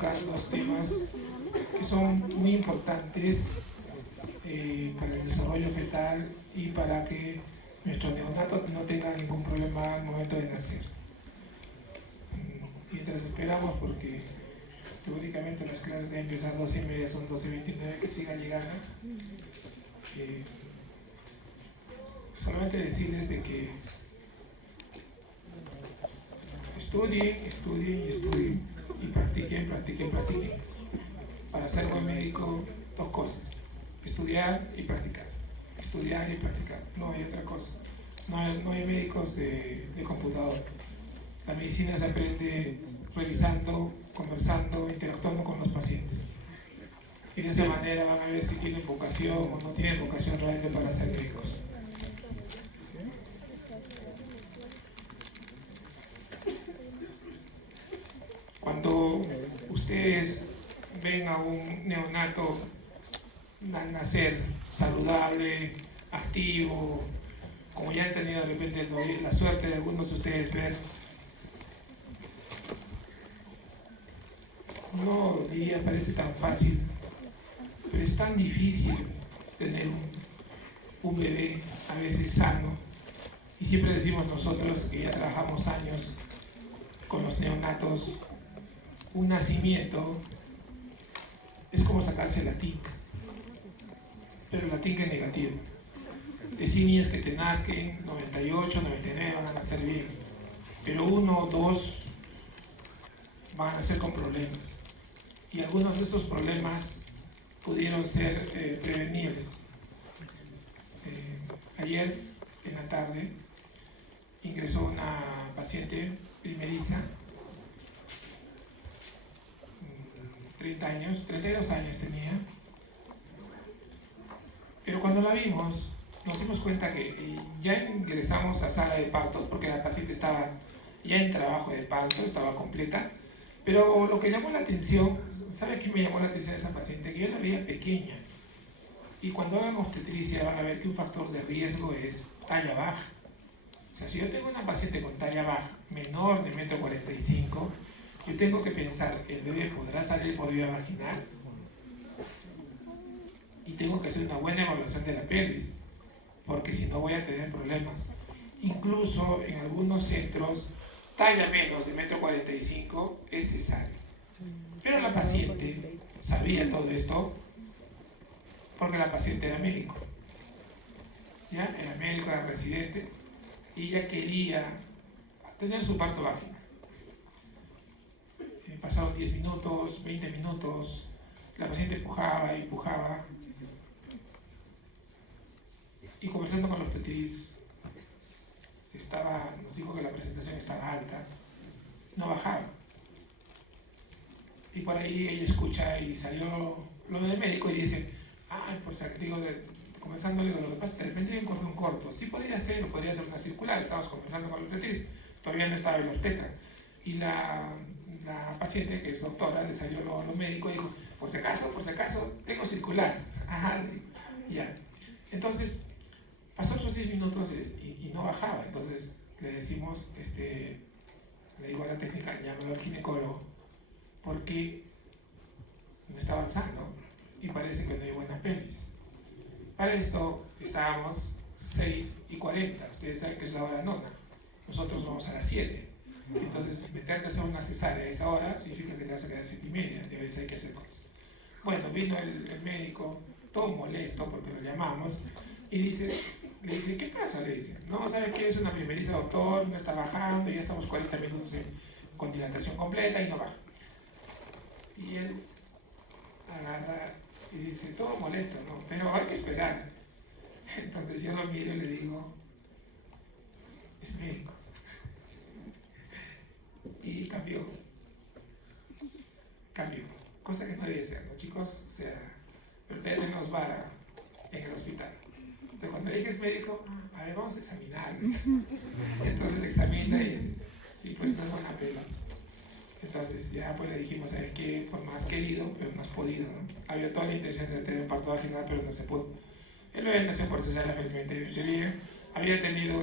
tocar dos temas que son muy importantes para el desarrollo fetal y para que nuestro neonato no tenga ningún problema al momento de nacer. Mientras esperamos, porque teóricamente las clases deben empezar 12:30, son 12:29, que sigan llegando. Solamente decirles de que estudien y practiquen. Para ser buen médico, dos cosas: estudiar y practicar. No hay otra cosa. No hay médicos de computador. La medicina se aprende revisando, conversando, interactuando con los pacientes. Y de esa manera van a ver si tienen vocación o no tienen vocación realmente para ser médicos. Cuando ustedes ven a un neonato al nacer saludable, activo, como ya han tenido de repente la suerte de algunos de ustedes ver, no diría parece tan fácil, pero es tan difícil tener un bebé a veces sano. Y siempre decimos nosotros que ya trabajamos años con los neonatos, un nacimiento es como sacarse la tinca, pero la tinca es negativa. De 100 niños que te nazcan, 98, 99 van a nacer bien, pero 1 o 2 van a nacer con problemas. Y algunos de estos problemas pudieron ser prevenibles. Ayer en la tarde ingresó una paciente primeriza, 32 años tenía, pero cuando la vimos nos dimos cuenta que ya ingresamos a sala de parto porque la paciente estaba ya en trabajo de parto, estaba completa, pero lo que llamó la atención, ¿sabe qué me llamó la atención de esa paciente? Que yo la veía pequeña, y cuando hagan obstetricia van a ver que un factor de riesgo es talla baja. O sea, si yo tengo una paciente con talla baja, menor de 1,45 m, yo tengo que pensar que el bebé podrá salir por vía vaginal y tengo que hacer una buena evaluación de la pelvis, porque si no voy a tener problemas. Incluso en algunos centros, talla menos de 1,45 m es cesárea. Pero la paciente sabía todo esto porque la paciente era médico. ¿Ya? Era médico, era residente, y ella quería tener su parto vaginal. Pasaron 10 minutos, 20 minutos, la paciente empujaba, y conversando con la obstetriz, nos dijo que la presentación estaba alta, no bajaba. Y por ahí ella escucha y salió lo del médico y dice, conversando, digo, lo que pasa es que de repente hay un cordón corto, sí podría ser una circular. Estábamos conversando con la obstetriz, todavía no estaba el obstetra, y la paciente, que es doctora, le salió lo médico y dijo, por si acaso, tengo circular. Ajá, ya. Entonces, pasó esos 10 minutos y no bajaba. Entonces le decimos, le digo a la técnica, llámalo al ginecólogo, porque no está avanzando y parece que no hay buena pelvis. Para esto estábamos 6:40, ustedes saben que es la hora nona, nosotros vamos a las 7. Entonces, meterte a hacer una cesárea a esa hora significa que te vas a quedar 7:30, de veces hay que hacer cosas. Bueno, vino el médico, todo molesto porque lo llamamos, y le dice, ¿qué pasa? Le dice, no, ¿sabes qué? Es una primeriza, doctor, no está bajando, ya estamos 40 minutos con dilatación completa y no baja. Y él agarra y dice, todo molesto, ¿no? Pero hay que esperar. Entonces yo lo miro y le digo, es médico. Y cambió, cosa que no debe ser, ¿no, chicos? O sea, pero todavía tenemos vara en el hospital. Pero cuando dije es médico, a ver, vamos a examinar. Entonces le examina y dice, sí, pues no es buena pela. Entonces ya pues le dijimos, ¿sabes qué? Por más querido, pero no has podido, ¿no? Había toda la intención de tener un parto vaginal, pero no se pudo. Él bebé nació por cesárea felizmente bien. Había tenido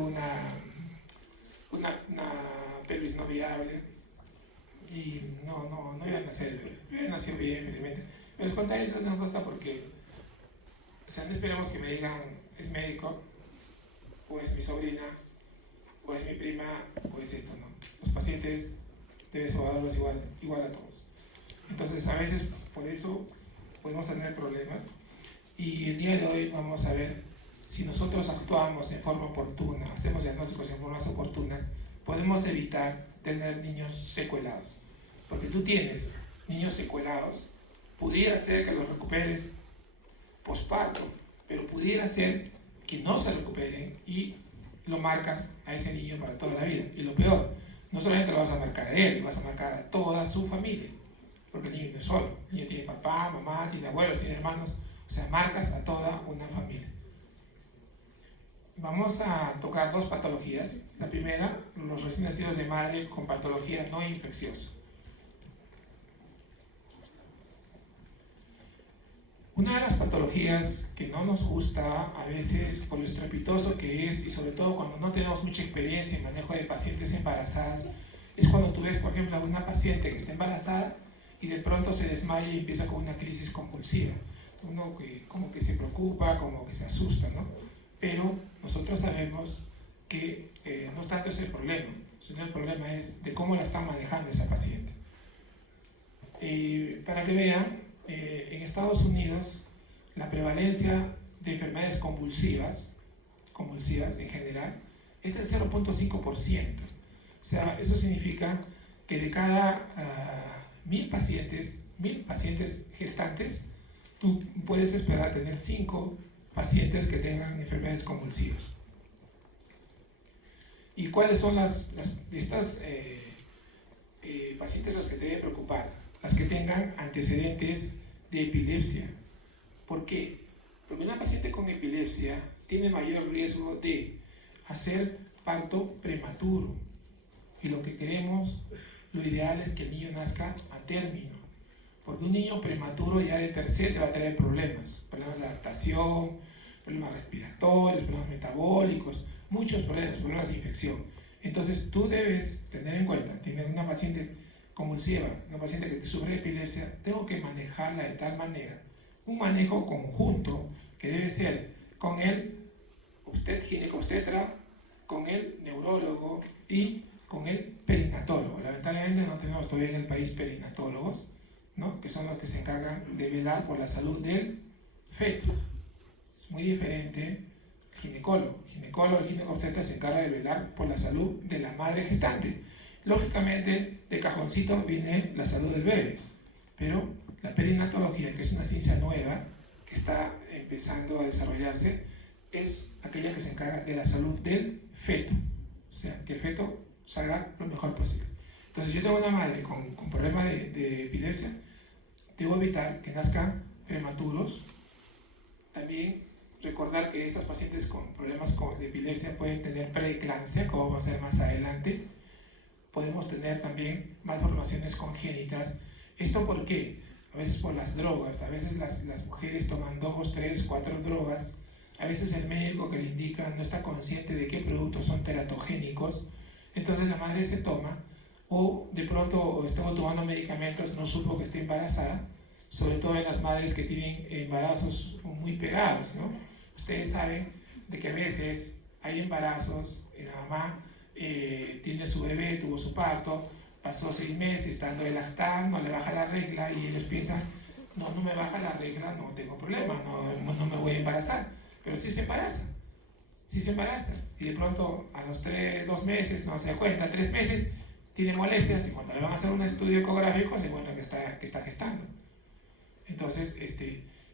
una pelvis no viable, y no iba a nacer el bebé. El bebé nació bien, felizmente. Pero les conté esa anécdota porque, o sea, no esperemos que me digan, es médico, o es mi sobrina, o es mi prima, o es esto, ¿no? Los pacientes debes evaluarlos igual a todos. Entonces, a veces, por eso, podemos tener problemas. Y el día de hoy vamos a ver si nosotros actuamos en forma oportuna, hacemos diagnósticos en formas oportunas, podemos evitar tener niños secuelados. Porque tú tienes niños secuelados, pudiera ser que los recuperes posparto, pero pudiera ser que no se recuperen y lo marcas a ese niño para toda la vida. Y lo peor, no solamente lo vas a marcar a él, vas a marcar a toda su familia, porque el niño no es solo, el niño tiene papá, mamá, tiene abuelos, tiene hermanos, o sea, marcas a toda una familia. Vamos a tocar dos patologías. La primera, los recién nacidos de madre con patología no infecciosa. Una de las patologías que no nos gusta a veces por lo estrepitoso que es, y sobre todo cuando no tenemos mucha experiencia en manejo de pacientes embarazadas, es cuando tú ves, por ejemplo, a una paciente que está embarazada y de pronto se desmaya y empieza con una crisis convulsiva. Uno que como que se preocupa, como que se asusta, ¿no? Pero nosotros sabemos que no tanto es el problema, sino el problema es de cómo la está manejando esa paciente. Para que vean, en Estados Unidos la prevalencia de enfermedades convulsivas en general es del 0.5%. O sea, eso significa que de cada 1000 pacientes gestantes, tú puedes esperar tener 5 pacientes que tengan enfermedades convulsivas. ¿Y cuáles son estas pacientes los que te deben preocupar? Las que tengan antecedentes de epilepsia. ¿Por qué? Porque una paciente con epilepsia tiene mayor riesgo de hacer parto prematuro. Y lo que queremos, lo ideal es que el niño nazca a término. Porque un niño prematuro ya de per se te va a traer problemas de adaptación, problemas respiratorios, problemas metabólicos, muchos problemas de infección. Entonces tú debes tener en cuenta, tienes una paciente convulsiva, una paciente que sufre epilepsia, tengo que manejarla de tal manera, un manejo conjunto que debe ser con el ginecobstetra, con el neurólogo y con el perinatólogo. Lamentablemente no tenemos todavía en el país perinatólogos, ¿no? Que son los que se encargan de velar por la salud del feto. Es muy diferente el ginecólogo. El ginecobstetra se encarga de velar por la salud de la madre gestante. Lógicamente, de cajoncito viene la salud del bebé, pero la perinatología, que es una ciencia nueva que está empezando a desarrollarse, es aquella que se encarga de la salud del feto, o sea, que el feto salga lo mejor posible. Entonces, yo tengo una madre con problema de epilepsia, debo evitar que nazcan prematuros. También recordar que estas pacientes con problemas de epilepsia pueden tener preeclampsia, como vamos a ver más adelante. Podemos tener también malformaciones congénitas. ¿Esto por qué? A veces por las drogas, a veces las mujeres toman 2, 3, 4 drogas, a veces el médico que le indica no está consciente de qué productos son teratogénicos, entonces la madre se toma, o de pronto estuvo tomando medicamentos, no supo que está embarazada, sobre todo en las madres que tienen embarazos muy pegados, ¿no? Ustedes saben de que a veces hay embarazos, la mamá tiene su bebé, tuvo su parto, pasó 6 meses, estando de lactar, no le baja la regla y ellos piensan, no me baja la regla, no tengo problema, no me voy a embarazar, pero sí se embaraza, y de pronto a los 2 meses, no se da cuenta, 3 meses, tiene molestias y cuando le van a hacer un estudio ecográfico se encuentra que está gestando. Entonces,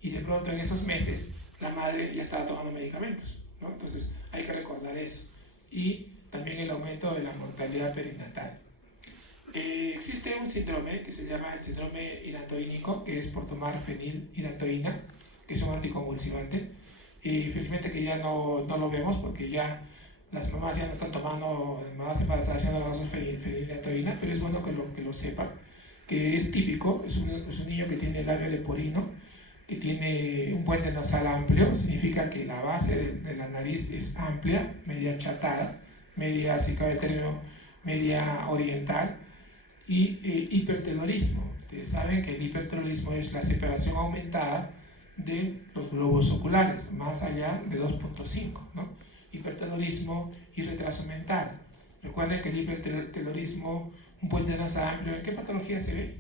y de pronto en esos meses la madre ya estaba tomando medicamentos, ¿no? Entonces hay que recordar eso. Y también el aumento de la mortalidad perinatal. Existe un síndrome que se llama el síndrome hidantoínico, que es por tomar fenilhidantoína, que es un anticonvulsivante. Y felizmente que ya no lo vemos porque ya las mamás ya no están tomando, mamás embarazadas ya no usan fenilhidantoína, pero es bueno que lo sepan, que es típico, es un niño que tiene labio leporino, que tiene un puente nasal amplio, significa que la base de la nariz es amplia, media achatada, media, si cabe el término, media oriental, Y hipertelorismo. Ustedes saben que el hipertelorismo es la separación aumentada de los globos oculares, más allá de 2.5, ¿no? Hipertelorismo y retraso mental. Recuerden que el hipertelorismo, un puente nasal amplio, ¿en qué patología se ve?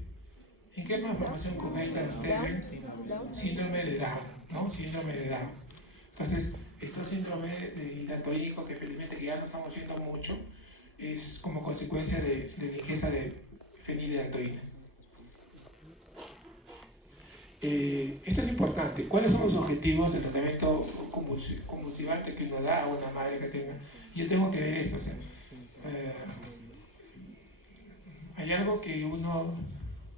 ¿En qué malformación congénita ustedes ven? Síndrome de Down, ¿no? Síndrome de Down. Entonces, estos síndromes de hilatoídico, que felizmente que ya no estamos viendo mucho, es como consecuencia de la ingesta de fenilidatoína. Esto es importante. ¿Cuáles son los objetivos del tratamiento convulsivante que uno da a una madre que tenga? Yo tengo que ver eso. O sea, hay algo que uno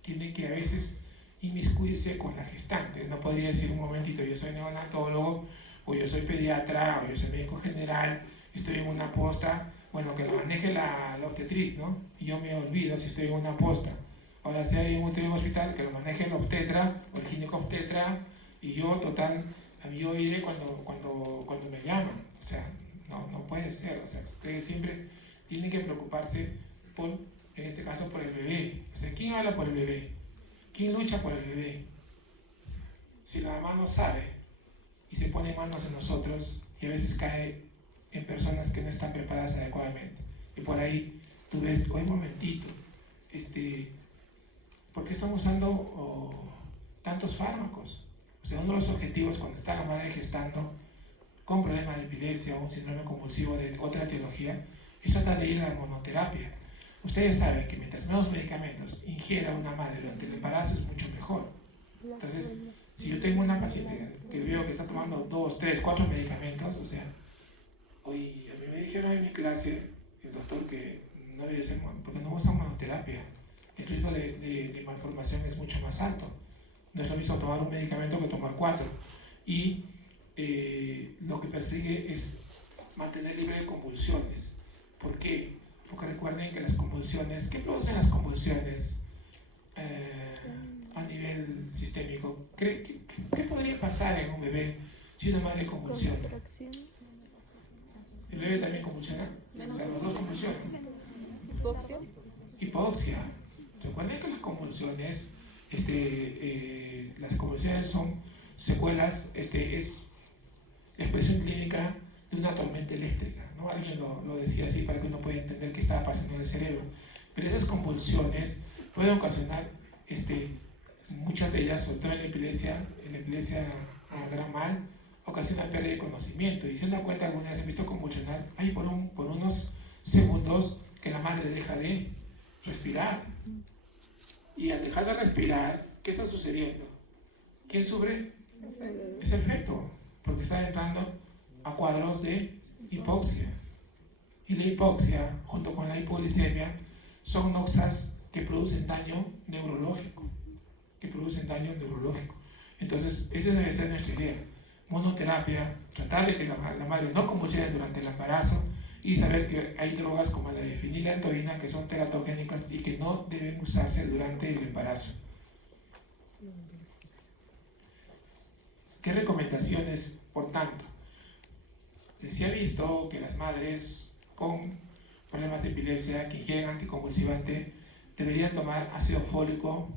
tiene que a veces inmiscuirse con la gestante. No podría decir un momentito, yo soy neonatólogo, o yo soy pediatra, o yo soy médico general, estoy en una posta, bueno, que lo maneje la obstetriz, ¿no? Y yo me olvido si estoy en una posta. Ahora si hay un hospital, que lo maneje el obstetra o el ginecobstetra, y yo, total, yo iré cuando me llaman. O sea, no puede ser. O sea, ustedes siempre tienen que preocuparse por, en este caso, por el bebé. O sea, ¿quién habla por el bebé? ¿Quién lucha por el bebé? Si la mamá no sabe y se pone manos en nosotros, y a veces cae en personas que no están preparadas adecuadamente. Y por ahí tú ves, oye, un momentito, ¿por qué estamos usando tantos fármacos? O sea, uno de los objetivos cuando está la madre gestando con problemas de epilepsia o un síndrome convulsivo de otra etiología es tratar de ir a la monoterapia. Ustedes saben que mientras menos medicamentos ingiera una madre durante el embarazo es mucho mejor. Entonces, si yo tengo una paciente que veo que está tomando 2, 3, 4 medicamentos, o sea, hoy a mí me dijeron en mi clase, el doctor, que no debe ser, porque no usan monoterapia. El riesgo de malformación es mucho más alto. No es lo mismo tomar un medicamento que tomar 4. Y lo que persigue es mantener libre de convulsiones. ¿Por qué? Porque recuerden que las convulsiones, ¿qué producen las convulsiones a nivel sistémico? ¿Qué podría pasar en un bebé si una madre convulsiona? ¿El bebé también convulsiona? O sea, los dos convulsionan. Hipoxia. Recuerden que las convulsiones son secuelas, es la expresión clínica de una tormenta eléctrica, ¿no? Alguien lo decía así para que uno pueda entender qué estaba pasando en el cerebro. Pero esas convulsiones pueden ocasionar, muchas de ellas, sobre todo en la epilepsia a gran mal, ocasiona pérdida de conocimiento. Y se dan cuenta, algunas vez han visto convulsionar, hay por unos segundos que la madre deja de respirar. Y al dejar de respirar, ¿qué está sucediendo? ¿Quién sufre? Es el feto, porque está entrando a cuadros de hipoxia. Y la hipoxia, junto con la hipoglicemia, son noxas que producen daño neurológico. Entonces, esa debe ser nuestra idea. Monoterapia, tratar de que la madre no convulsione durante el embarazo, y saber que hay drogas como la de fenilalantoína que son teratogénicas y que no deben usarse durante el embarazo. ¿Qué recomendaciones, por tanto? Se ha visto que las madres con problemas de epilepsia que ingieren anticonvulsivante deberían tomar ácido fólico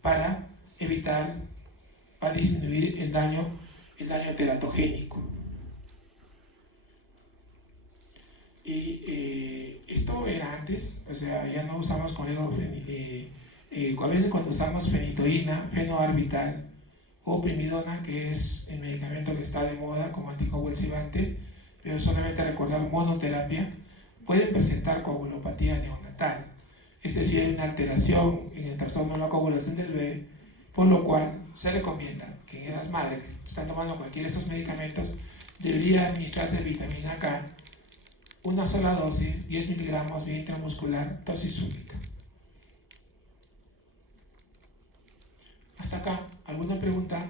para disminuir el daño teratogénico. Y esto era antes, o sea, ya no usamos a veces cuando usamos fenitoína, fenobarbital o primidona, que es el medicamento que está de moda como anticonvulsivante, pero solamente recordar monoterapia, puede presentar coagulopatía neonatal. Es decir, hay una alteración en el trastorno de la coagulación del bebé, por lo cual se recomienda que en las madres que están tomando cualquiera de estos medicamentos debería administrarse vitamina K, una sola dosis, 10 miligramos vía intramuscular, dosis única. Hasta acá, ¿alguna pregunta?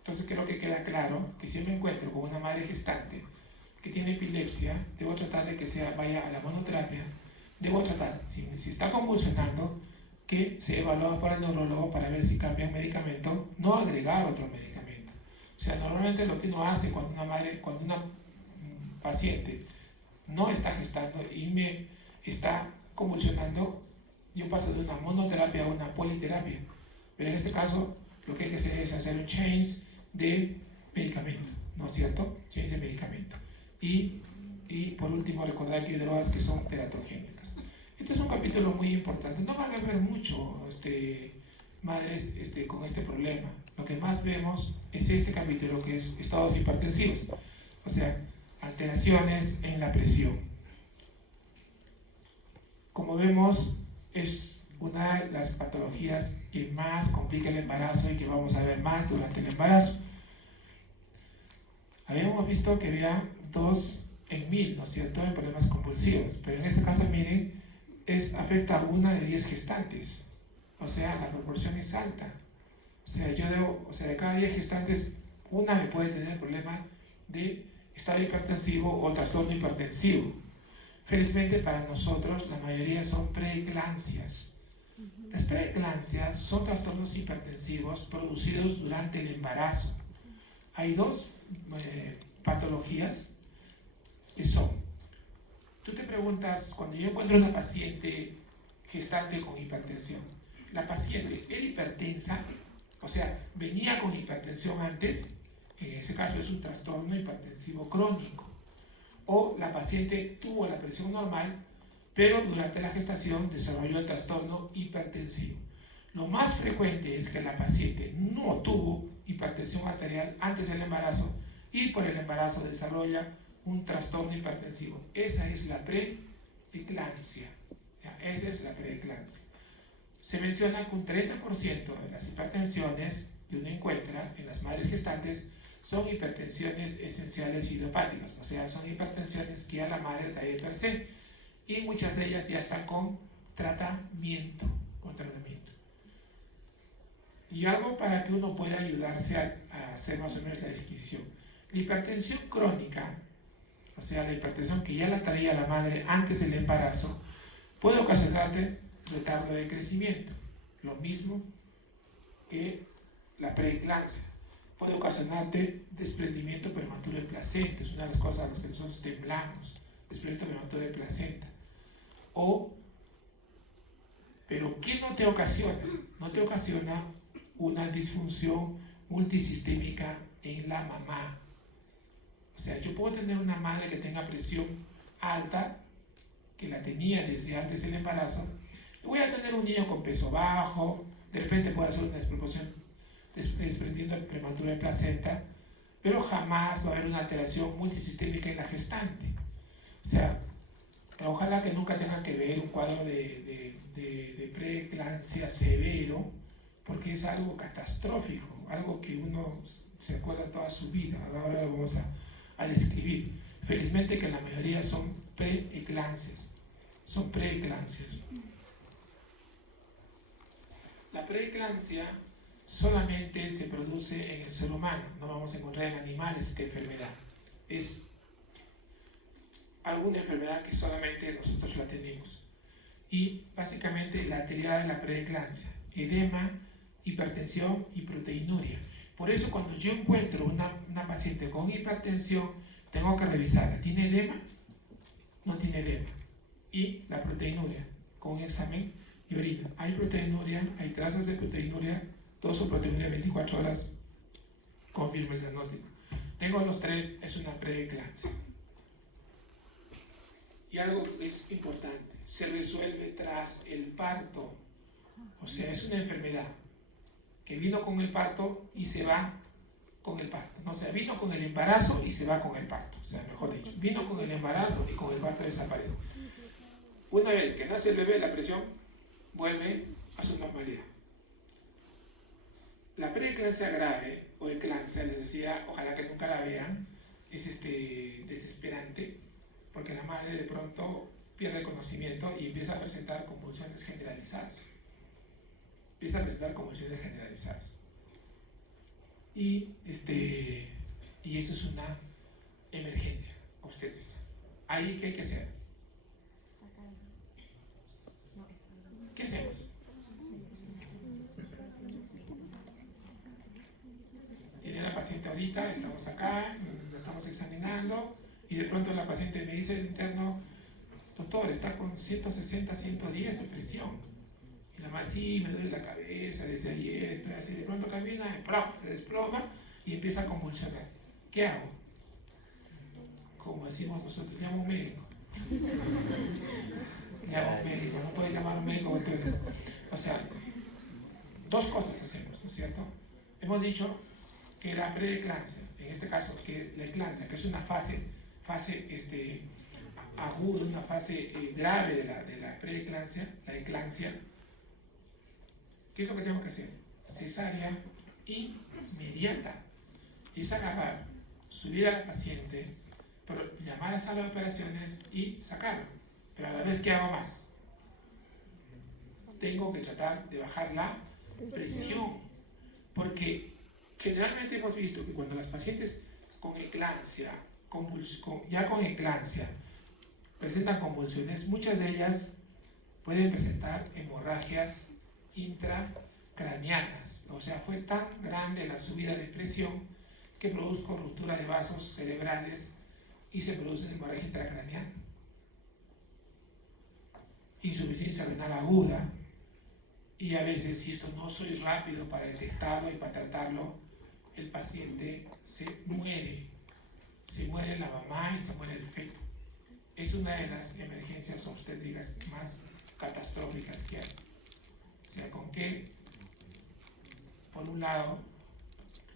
Entonces creo que queda claro que si yo me encuentro con una madre gestante que tiene epilepsia, debo tratar de que vaya a la monoterapia, debo tratar, si está convulsionando, que sea evaluado por el neurólogo para ver si cambia un medicamento, no agregar otro medicamento. O sea, normalmente lo que uno hace cuando una paciente no está gestando y me está convulsionando, yo paso de una monoterapia a una politerapia. Pero en este caso, lo que hay que hacer es hacer un change de medicamento, ¿no es cierto? Change de medicamento. Y por último, recordar que hay drogas que son teratogénicas. Este es un capítulo muy importante. No van a ver mucho madres con este problema. Lo que más vemos es este capítulo, que es estados hipertensivos, o sea, alteraciones en la presión. Como vemos, es una de las patologías que más complica el embarazo y que vamos a ver más durante el embarazo. Habíamos visto que había 2 en 1000, ¿no es cierto?, en problemas convulsivos, pero en este caso, miren, afecta a 1 de 10 gestantes, o sea, la proporción es alta. O sea, de cada 10 gestantes, 1 me puede tener problema de estado hipertensivo o trastorno hipertensivo. Felizmente para nosotros, la mayoría son preeclampsias. Las preeclampsias son trastornos hipertensivos producidos durante el embarazo. Hay 2 patologías que son, tú te preguntas, cuando yo encuentro una paciente gestante con hipertensión, la paciente era hipertensa, o sea, venía con hipertensión antes, en ese caso es un trastorno hipertensivo crónico, o la paciente tuvo la presión normal, pero durante la gestación desarrolló el trastorno hipertensivo. Lo más frecuente es que la paciente no tuvo hipertensión arterial antes del embarazo y por el embarazo desarrolla un trastorno hipertensivo. Esa es la preeclampsia. Esa es la preeclampsia. Se menciona que un 30% de las hipertensiones que uno encuentra en las madres gestantes son hipertensiones esenciales idiopáticas, o sea, son hipertensiones que a la madre trae per se, y muchas de ellas ya están con tratamiento. Y algo para que uno pueda ayudarse a hacer más o menos la disquisición. La hipertensión crónica, o sea, la hipertensión que ya la traía la madre antes del embarazo, puede ocasionarte retardo de crecimiento, lo mismo que la preeclampsia. Puede ocasionarte desprendimiento prematuro de placenta, es una de las cosas a las que nosotros temblamos, desprendimiento prematuro de placenta. Pero ¿qué no te ocasiona? No te ocasiona una disfunción multisistémica en la mamá. O sea, yo puedo tener una madre que tenga presión alta, que la tenía desde antes del embarazo, y voy a tener un niño con peso bajo, de repente puede hacer una desproporción desprendiendo el prematuro de placenta, pero jamás va a haber una alteración multisistémica en la gestante. O sea, ojalá que nunca tengan que ver un cuadro de preeclampsia severo, porque es algo catastrófico, algo que uno se acuerda toda su vida. Ahora lo vamos a describir. Felizmente que la mayoría son preeclampsias. Son preeclampsias. La preeclampsia solamente se produce en el ser humano, no vamos a encontrar en animales esta enfermedad. Es alguna enfermedad que solamente nosotros la tenemos. Y básicamente la actividad de la preeclampsia, edema, hipertensión y proteinuria. Por eso cuando yo encuentro una paciente con hipertensión, tengo que revisarla. ¿Tiene edema? No tiene edema. Y la proteinuria, con un examen de orina. Hay proteinuria, hay trazas de proteinuria, todo su proteinuria 24 horas, confirma el diagnóstico. Tengo los 3, es una preeclampsia. Y algo que es importante, se resuelve tras el parto. O sea, es una enfermedad que vino con el parto y se va con el parto. No, o sea, vino con el embarazo y se va con el parto. O sea, mejor dicho, vino con el embarazo y con el parto desaparece. Una vez que nace el bebé, la presión vuelve a su normalidad. La preeclampsia grave o eclampsia, les decía, ojalá que nunca la vean, es desesperante, porque la madre de pronto pierde el conocimiento y empieza a presentar convulsiones generalizadas. Y eso es una emergencia obstétrica. Ahí, ¿qué hay que hacer? ¿Qué hacemos? Tiene la paciente ahorita, estamos acá, la estamos examinando, Y de pronto la paciente me dice el interno, doctor, está con 160, 110 de presión. Y la madre, sí, me duele la cabeza desde ayer, estoy así. De pronto camina, se desploma y empieza a convulsionar. ¿Qué hago? Como decimos nosotros, llamo a un médico. Llamo a un médico, no puedes llamar a un médico porque eres. O sea, dos cosas hacemos, ¿no es cierto? Hemos dicho que la preeclampsia, en este caso, que la eclampsia, que es una fase aguda, una fase grave de la preeclampsia, la eclampsia, ¿qué es lo que tengo que hacer? Cesárea inmediata. Es agarrar, subir a la paciente, llamar a la sala de operaciones y sacarlo. Pero a la vez, ¿qué hago más? Tengo que tratar de bajar la presión. Porque generalmente hemos visto que cuando las pacientes con eclampsia, ya con eclampsia, presentan convulsiones, muchas de ellas pueden presentar hemorragias intracraneanas. O sea, fue tan grande la subida de presión que produjo ruptura de vasos cerebrales y se produce hemorragia intracraneana. Insuficiencia renal aguda. Y a veces, si esto no soy rápido para detectarlo y para tratarlo, el paciente se muere. Se muere la mamá y se muere el feto. Es una de las emergencias obstétricas más catastróficas que hay. O sea, con que, por un lado,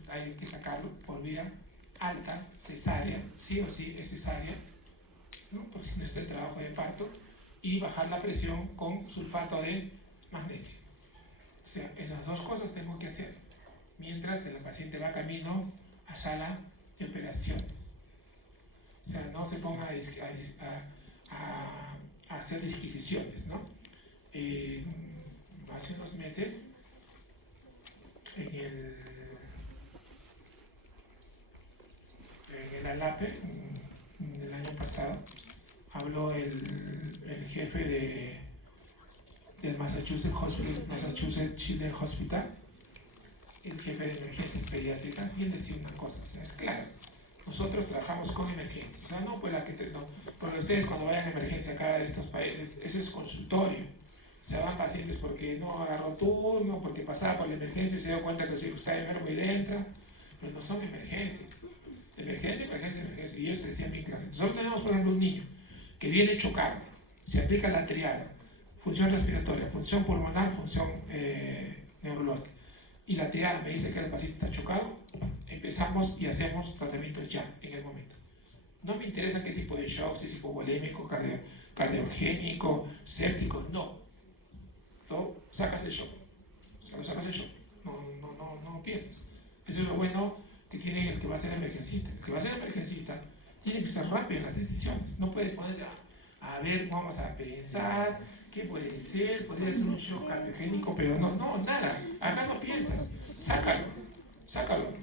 hay que sacarlo por vía alta, cesárea, sí o sí es cesárea, ¿no? Porque si no está el trabajo de parto, y bajar la presión con sulfato de magnesio. O sea, esas dos cosas tengo que hacer mientras el paciente va camino a sala de operaciones. O sea, no se ponga a hacer disquisiciones, ¿no? Hace unos meses, en el ALAPE, el año pasado, habló el jefe del Massachusetts Children's Hospital, el jefe de emergencias pediátricas, y él decía una cosa, o sea, es claro, nosotros trabajamos con emergencias, o sea, no pues la que no, porque ustedes cuando vayan a emergencia acá en estos países, eso es consultorio, o sea, van pacientes porque no agarró turno, porque pasaba por la emergencia y se dio cuenta que su hijo está enfermo y entra, pero no son emergencias, emergencia, y ellos decían bien claro. Nosotros tenemos, por ejemplo, un niño que viene chocado, se aplica la triada, función respiratoria, función pulmonar, función neurológica, y la triada me dice que el paciente está chocado, empezamos y hacemos tratamiento ya, en el momento. No me interesa qué tipo de shock, si es hipovolémico, cardiogénico, séptico, no. Sacas el shock, no piensas. Eso es lo bueno que tiene el que va a ser emergencista. El que va a ser emergencista tiene que ser rápido en las decisiones. No puedes poner a ver, vamos a pensar, ¿qué puede ser? Podría ser un shock cardiogénico, pero no, nada. Acá no piensas. Sácalo,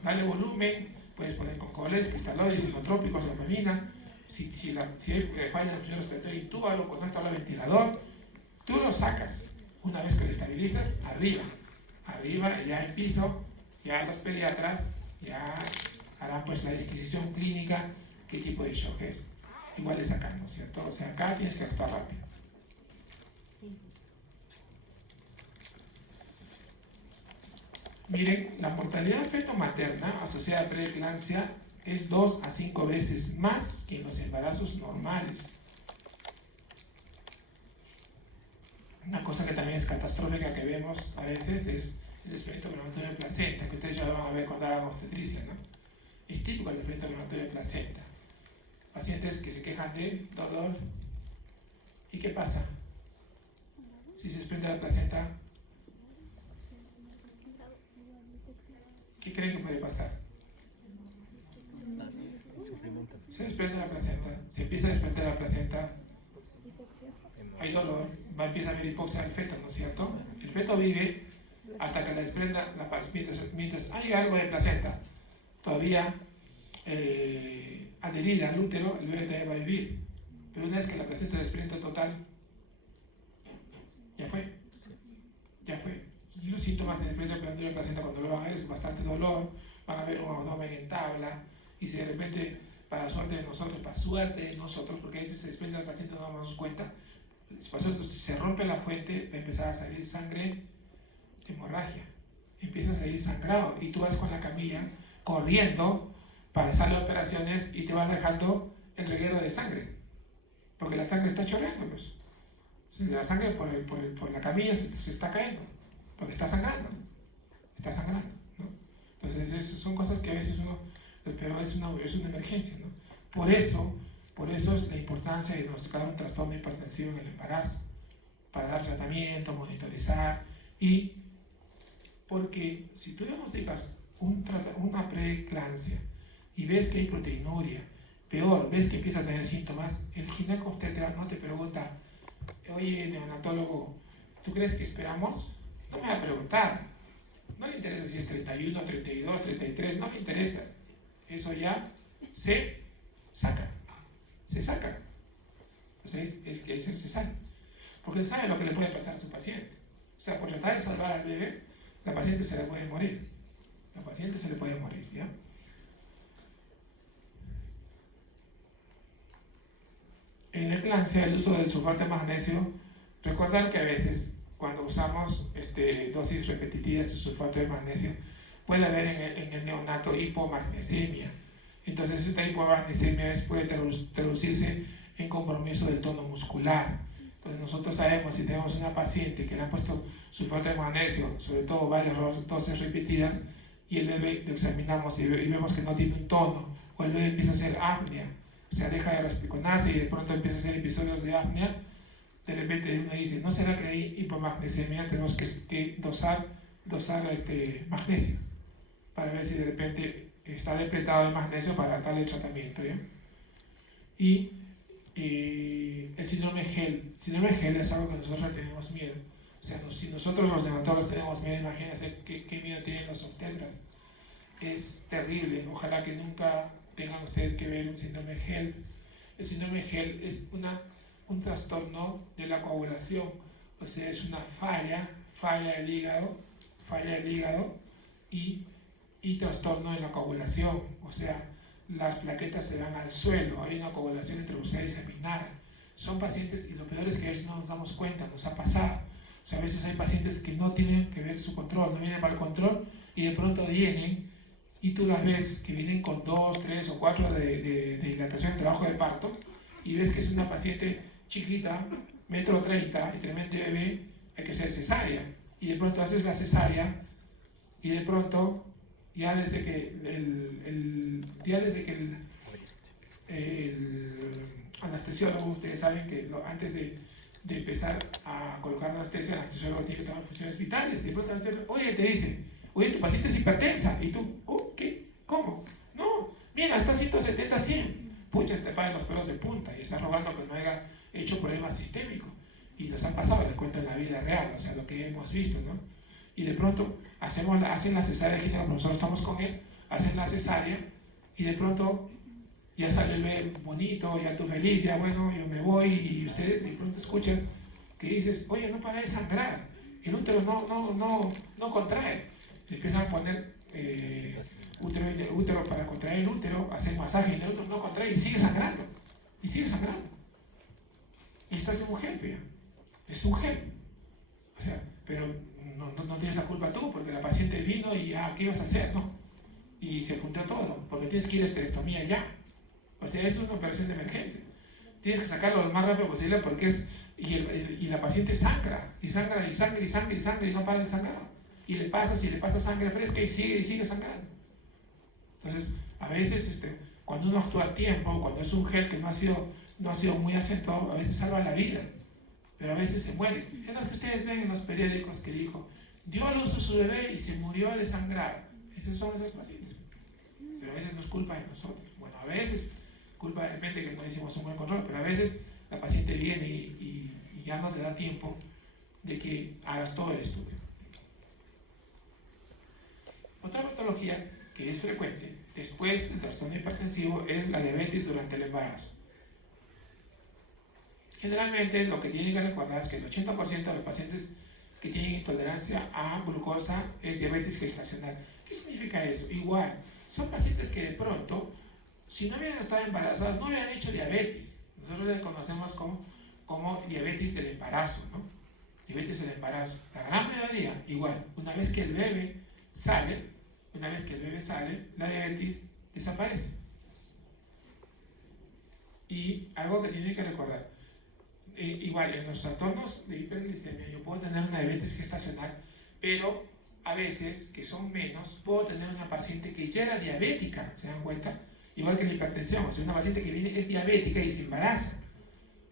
dale volumen, puedes poner cocoles, cristaloides, sinotrópicos, dopamina. Si hay falla en la función respiratoria, intúbalo, conéctalo al ventilador. Tú lo sacas. Una vez que lo estabilizas, arriba, ya en piso, ya los pediatras ya harán pues la disquisición clínica, qué tipo de shock es. Igual de sacar, ¿no es cierto? O sea, acá tienes que actuar rápido. Miren, la mortalidad feto-materna asociada a preeclampsia es 2 a 5 veces más que en los embarazos normales. Una cosa que también es catastrófica que vemos a veces es el desprendimiento prematuro de placenta, que ustedes ya lo van a ver cuando hagan obstetricia, ¿no? Es típico el desprendimiento prematuro de placenta. Pacientes que se quejan de dolor. ¿Y qué pasa? Si se desprende la placenta, ¿qué creen que puede pasar? Se desprende la placenta, se empieza a desprender la placenta, hay dolor, empieza a haber hipoxia del feto, ¿no es cierto? El feto vive hasta que la desprenda, mientras haya algo de placenta todavía adherida al útero, el bebé también va a vivir. Pero una vez que la placenta desprende total, ya fue. Y los síntomas de desprendimiento de la placenta cuando lo van a ver es bastante dolor, van a ver un abdomen en tabla, y si de repente para suerte de nosotros, porque a veces se desprende al paciente, no nos damos cuenta. Por eso, si se rompe la fuente, va a empezar a salir sangre, hemorragia, empieza a salir sangrado y tú vas con la camilla corriendo para salir de operaciones y te vas dejando el reguero de sangre, porque la sangre está chorreando, pues. La sangre por la camilla se está cayendo, porque está sangrando, ¿no? Entonces son cosas que a veces uno, pero es una emergencia, ¿no? Por eso es la importancia de diagnosticar un trastorno hipertensivo en el embarazo, para dar tratamiento, monitorizar, y porque si tú diagnosticas una preeclampsia y ves que hay proteinuria, peor, ves que empiezas a tener síntomas, el ginecobstetra no te pregunta, oye, neonatólogo, ¿tú crees que esperamos? No me va a preguntar. No le interesa si es 31, 32, 33, no le interesa. Eso ya se saca. O sea, se sale. Porque él sabe lo que le puede pasar a su paciente. O sea, por tratar de salvar al bebé, la paciente se le puede morir. ¿Ya? En la eclampsia, el uso del sulfato de magnesio, recordar que a veces cuando usamos dosis repetitivas de sulfato de magnesio, puede haber en el neonato hipomagnesemia. Entonces esta hipomagnesemia puede traducirse en compromiso del tono muscular. Entonces nosotros sabemos, si tenemos una paciente que le han puesto sulfato de magnesio, sobre todo varias dosis repetidas, y el bebé lo examinamos y vemos que no tiene un tono, o el bebé empieza a hacer apnea, o sea, deja de respirar, nace y de pronto empieza a hacer episodios de apnea, de repente uno dice, ¿no será que hay hipomagnesemia? Tenemos que dosar magnesio, para ver si de repente está depletado de magnesio para darle tratamiento, ¿ya? Y el síndrome GEL es algo que nosotros tenemos miedo. O sea, si nosotros los neonatólogos tenemos miedo, imagínense qué miedo tienen los obstetras. Es terrible. Ojalá que nunca tengan ustedes que ver un síndrome GEL. El síndrome GEL es un trastorno de la coagulación. O sea, es una falla del hígado y trastorno en la coagulación. O sea, las plaquetas se van al suelo, hay una coagulación intramuscular diseminada. Son pacientes, y lo peor es que a veces no nos damos cuenta, nos ha pasado. O sea, a veces hay pacientes que no tienen que ver su control, no vienen para el control y de pronto vienen y tú las ves que vienen con 2, 3 o 4 de dilatación de trabajo de parto y ves que es una paciente chiquita, 1,30 m y tremendo bebé, hay que hacer cesárea. Y de pronto haces la cesárea y de pronto ya desde que el anestesiólogo, ustedes saben que antes de empezar a colocar anestesia, el anestesiólogo tiene que tomar funciones vitales, y de pronto oye, te dice, oye, tu paciente es hipertensa, y tú, ¿qué? ¿Cómo? No, mira, está 170, 100, pucha, te pagan los pelos de punta, y está rogando que no haya hecho problema sistémico, y nos han pasado, les cuento en la vida real, o sea, lo que hemos visto, ¿no? Y de pronto hacen la cesárea ginecológica, nosotros estamos con él, hacen la cesárea y de pronto ya sale el bebé bonito, ya tú feliz, ya bueno, yo me voy y ustedes de pronto escuchas que dices, oye, no para de sangrar, el útero no contrae, le empiezan a poner útero para contraer el útero, hacer masaje en el útero, no contrae y sigue sangrando, y estás en un gel, ¿ya? Es un gel, o sea, pero no tienes la culpa tú, porque la paciente vino y ¿qué ibas a hacer? No. Y se fundió todo, porque tienes que ir a esterectomía ya. O sea, es una operación de emergencia. Tienes que sacarlo lo más rápido posible porque y la paciente sangra, y no para de sangrar. Y le pasa sangre fresca y sigue sangrando. Entonces, a veces cuando uno actúa a tiempo, cuando es un gel que no ha sido muy acentuado, a veces salva la vida. Pero a veces se muere. Es lo que ustedes ven en los periódicos que dijo, dio a luz a su bebé y se murió de sangrar. Esos son esos pacientes. Pero a veces no es culpa de nosotros. Bueno, a veces culpa de repente que no hicimos un buen control, pero a veces la paciente viene y ya no te da tiempo de que hagas todo el estudio. Otra patología que es frecuente después del trastorno hipertensivo es la diabetes durante el embarazo. Generalmente lo que tienen que recordar es que el 80% de los pacientes que tienen intolerancia a glucosa es diabetes gestacional. ¿Qué significa eso? Igual, son pacientes que de pronto si no hubieran estado embarazadas, no hubieran hecho diabetes. Nosotros le conocemos como diabetes del embarazo, ¿no? Diabetes del embarazo. La gran mayoría, igual, una vez que el bebé sale, la diabetes desaparece. Y algo que tiene que recordar, igual en los trastornos de hiperglicemia yo puedo tener una diabetes gestacional, pero a veces, que son menos, puedo tener una paciente que ya era diabética, ¿se dan cuenta? Igual que la hipertensión, o sea, una paciente que viene es diabética y se embaraza,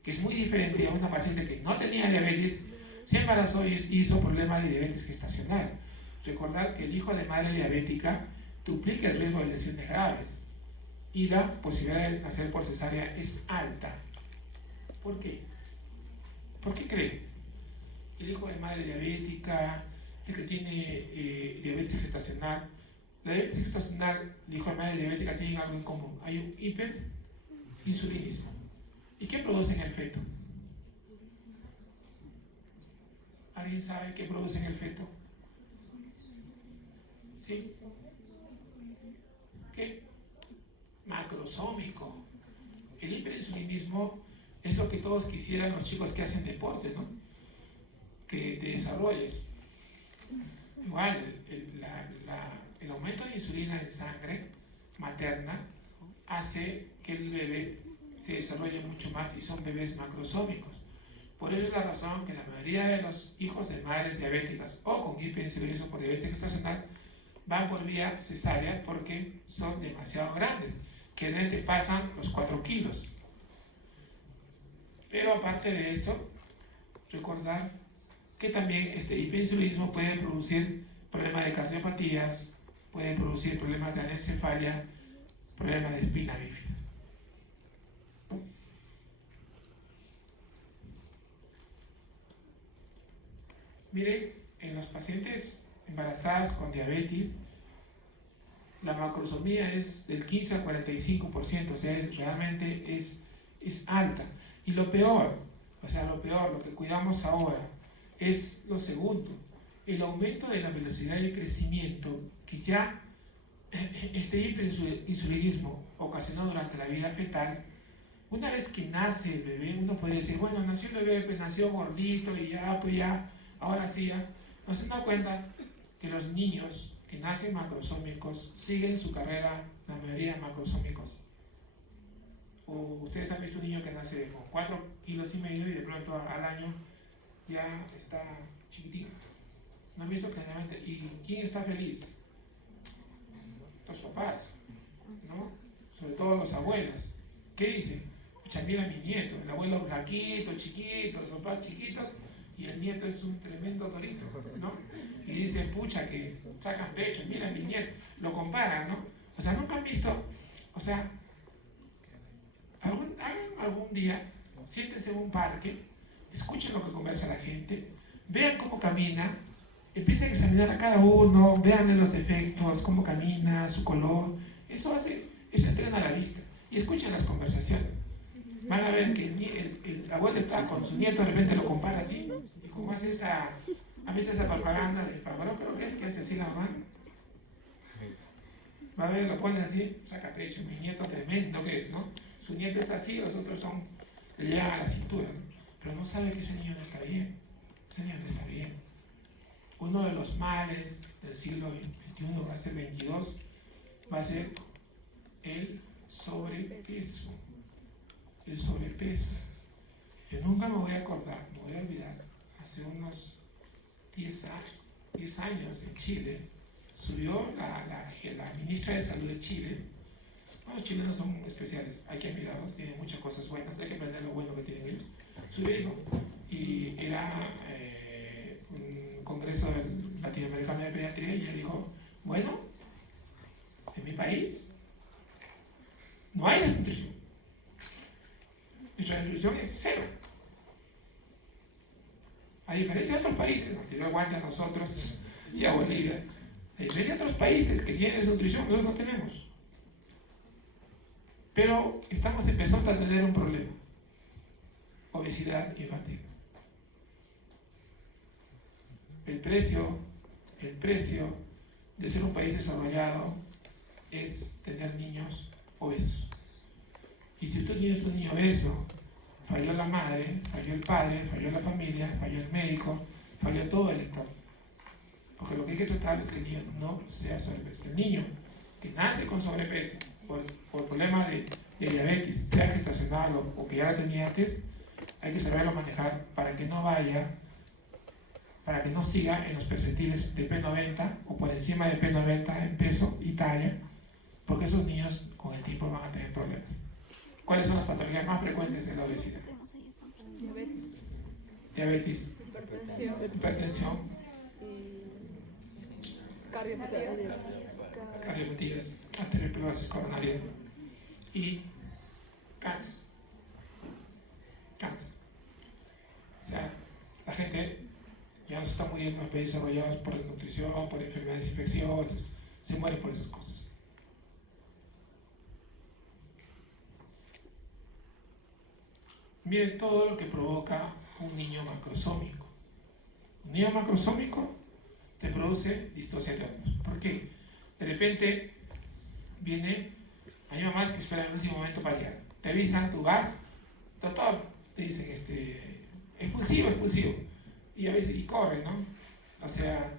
que es muy diferente a una paciente que no tenía diabetes, se embarazó y hizo problema de diabetes gestacional. Recordar que el hijo de madre diabética duplica el riesgo de lesiones graves y la posibilidad de nacer por cesárea es alta. ¿Por qué? ¿Por qué cree? El hijo de madre diabética, el que tiene diabetes gestacional, la diabetes gestacional, el hijo de madre diabética tienen algo en común. Hay un hiperinsulinismo. ¿Y qué produce en el feto? ¿Alguien sabe qué produce en el feto? ¿Sí? ¿Qué? Macrosómico. El hiperinsulinismo es lo que todos quisieran los chicos que hacen deporte, ¿no? Que te desarrolles. Igual, el aumento de insulina en sangre materna hace que el bebé se desarrolle mucho más y son bebés macrosómicos. Por eso es la razón que la mayoría de los hijos de madres diabéticas o con hiperinsulinismo por diabetes gestacional van por vía cesárea porque son demasiado grandes, que realmente pasan los 4 kilos. Pero aparte de eso, recordar que también este hiperinsulinismo puede producir problemas de cardiopatías, puede producir problemas de anencefalia, problemas de espina bífida. Miren, en los pacientes embarazadas con diabetes, la macrosomía es del 15 al 45%, o sea, realmente es alta. Y lo peor, lo que cuidamos ahora, es lo segundo, el aumento de la velocidad de crecimiento que ya este hiperinsulinismo ocasionó durante la vida fetal. Una vez que nace el bebé, uno puede decir, bueno, nació el bebé, pues nació gordito y ya, pues ya, ahora sí ya. No se da cuenta que los niños que nacen macrosómicos siguen su carrera, la mayoría macrosómicos. O ustedes han visto un niño que nace con 4 kilos y medio y de pronto al año ya está chiquitito. ¿No han visto claramente? ¿Y quién está feliz? Los papás, ¿no? Sobre todo los abuelos. ¿Qué dicen? Pucha, mira a mi nieto, el abuelo flaquito, chiquito, los papás chiquitos, y el nieto es un tremendo torito, ¿no? Y dicen, pucha, que sacan pecho, mira a mi nieto, lo comparan, ¿no? O sea, nunca han visto, o sea, hagan algún día, siéntense en un parque, escuchen lo que conversa la gente, vean cómo camina, empiecen a examinar a cada uno, vean los defectos, cómo camina, su color, eso entrena la vista, y escuchen las conversaciones. Van a ver que el abuelo está con su nieto, de repente lo compara así, y como hace a veces esa propaganda de Favaro, creo que hace así la mamá. Va a ver, lo pone así, saca pecho, mi nieto tremendo que es, ¿no? Su nieto está así, los otros le llegan a la cintura, ¿no? Pero no sabe que ese niño no está bien, ese niño no está bien. Uno de los males del siglo XXI, va a ser 22, va a ser el sobrepeso. El sobrepeso. Yo nunca me voy a acordar, me voy a olvidar, hace unos 10 años en Chile, subió la ministra de Salud de Chile. Bueno, los chilenos son especiales, hay que admirarlos, tienen muchas cosas buenas, hay que aprender lo bueno que tienen ellos. Subió y era un congreso latinoamericano de pediatría y ella dijo, bueno, en mi país no hay desnutrición. Nuestra desnutrición es 0. A diferencia de otros países, nos tiró el guante a nosotros y a Bolivia. A diferencia de otros países que tienen desnutrición, nosotros no tenemos. Pero estamos empezando a tener un problema. Obesidad infantil. El precio de ser un país desarrollado es tener niños obesos. Y si tú tienes un niño obeso, falló la madre, falló el padre, falló la familia, falló el médico, falló todo el entorno. Porque lo que hay que tratar es que el niño no sea sobrepeso. El niño que nace con sobrepeso por problemas de diabetes, sea gestacional o que ya la tenía antes, hay que saberlo manejar para que no vaya, para que no siga en los percentiles de P90 o por encima de P90 en peso y talla, porque esos niños con el tiempo van a tener problemas. ¿Cuáles son las patologías más frecuentes de la obesidad? Diabetes, hipertensión, cardiopatías, arteriosclerosis coronaria y cáncer. O sea, la gente ya no se está muriendo en los países desarrollados por desnutrición, por enfermedades infecciosas, se mueren por esas cosas. Miren todo lo que provoca un niño macrosómico. Un niño macrosómico te produce distosia de hombros. ¿Por qué? De repente viene, hay mamás que esperan el último momento para llegar. Te avisan, tú vas, doctor, te dicen expulsivo. Y a veces, y corre, ¿no? O sea,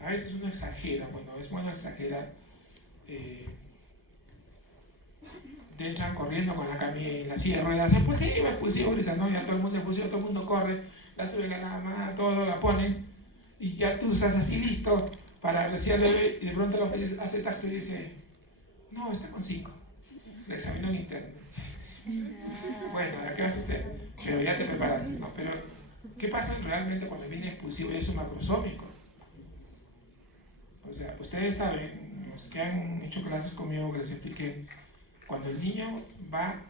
a veces uno exagera, bueno, es bueno exagerar. Te entran corriendo con la camilla y la silla de ruedas, expulsivo, ahorita, ¿no? Ya todo el mundo expulsivo, todo el mundo corre, la suben a la cama, todo la ponen, y ya tú estás así listo para recién bebé, y de pronto los países hace tacto y dice, no, está con 5, le examinó en interno. Bueno, ¿qué vas a hacer? Pero ya te preparaste, ¿no? Pero, ¿qué pasa realmente cuando viene expulsivo y es un macrosómico? O sea, ustedes saben, los que han hecho clases conmigo, que les expliqué, cuando el niño va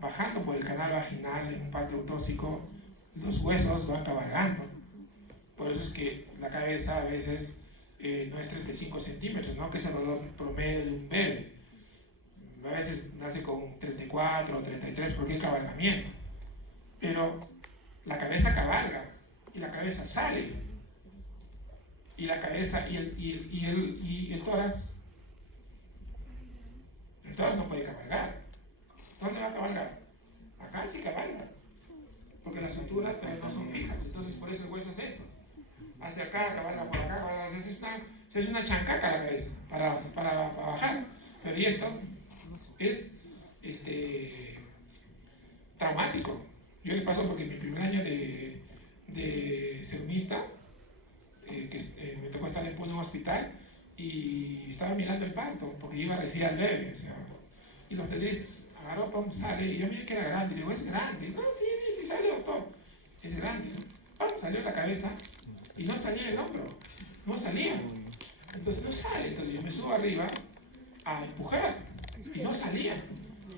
bajando por el canal vaginal en un parto autóxico, los huesos van cabalgando. Por eso es que la cabeza a veces no es 35 centímetros, ¿no? Que es el valor promedio de un bebé. A veces nace con 34 o 33 porque hay cabalgamiento. Pero la cabeza cabalga y la cabeza sale. Y la cabeza y el tórax. El tórax no puede cabalgar. ¿Dónde va a cabalgar? Acá sí cabalga. Porque las suturas todavía no son fijas. Entonces por eso el hueso es esto. Hacia acá, cabalga por acá, cabalga. Es una chancaca la cabeza para bajar. Pero y esto es traumático. Yo le paso porque en mi primer año de seminista, me tocó estar en un hospital y estaba mirando el parto porque iba a recibir al bebé. O sea, y los obstetriz agarró, pum, sale y yo miré que era grande. Y digo, es grande. No, sí salió, doctor. Es grande. Pum, salió la cabeza y no salía el hombro. No salía. Entonces no sale. Entonces yo me subo arriba a empujar y no salía.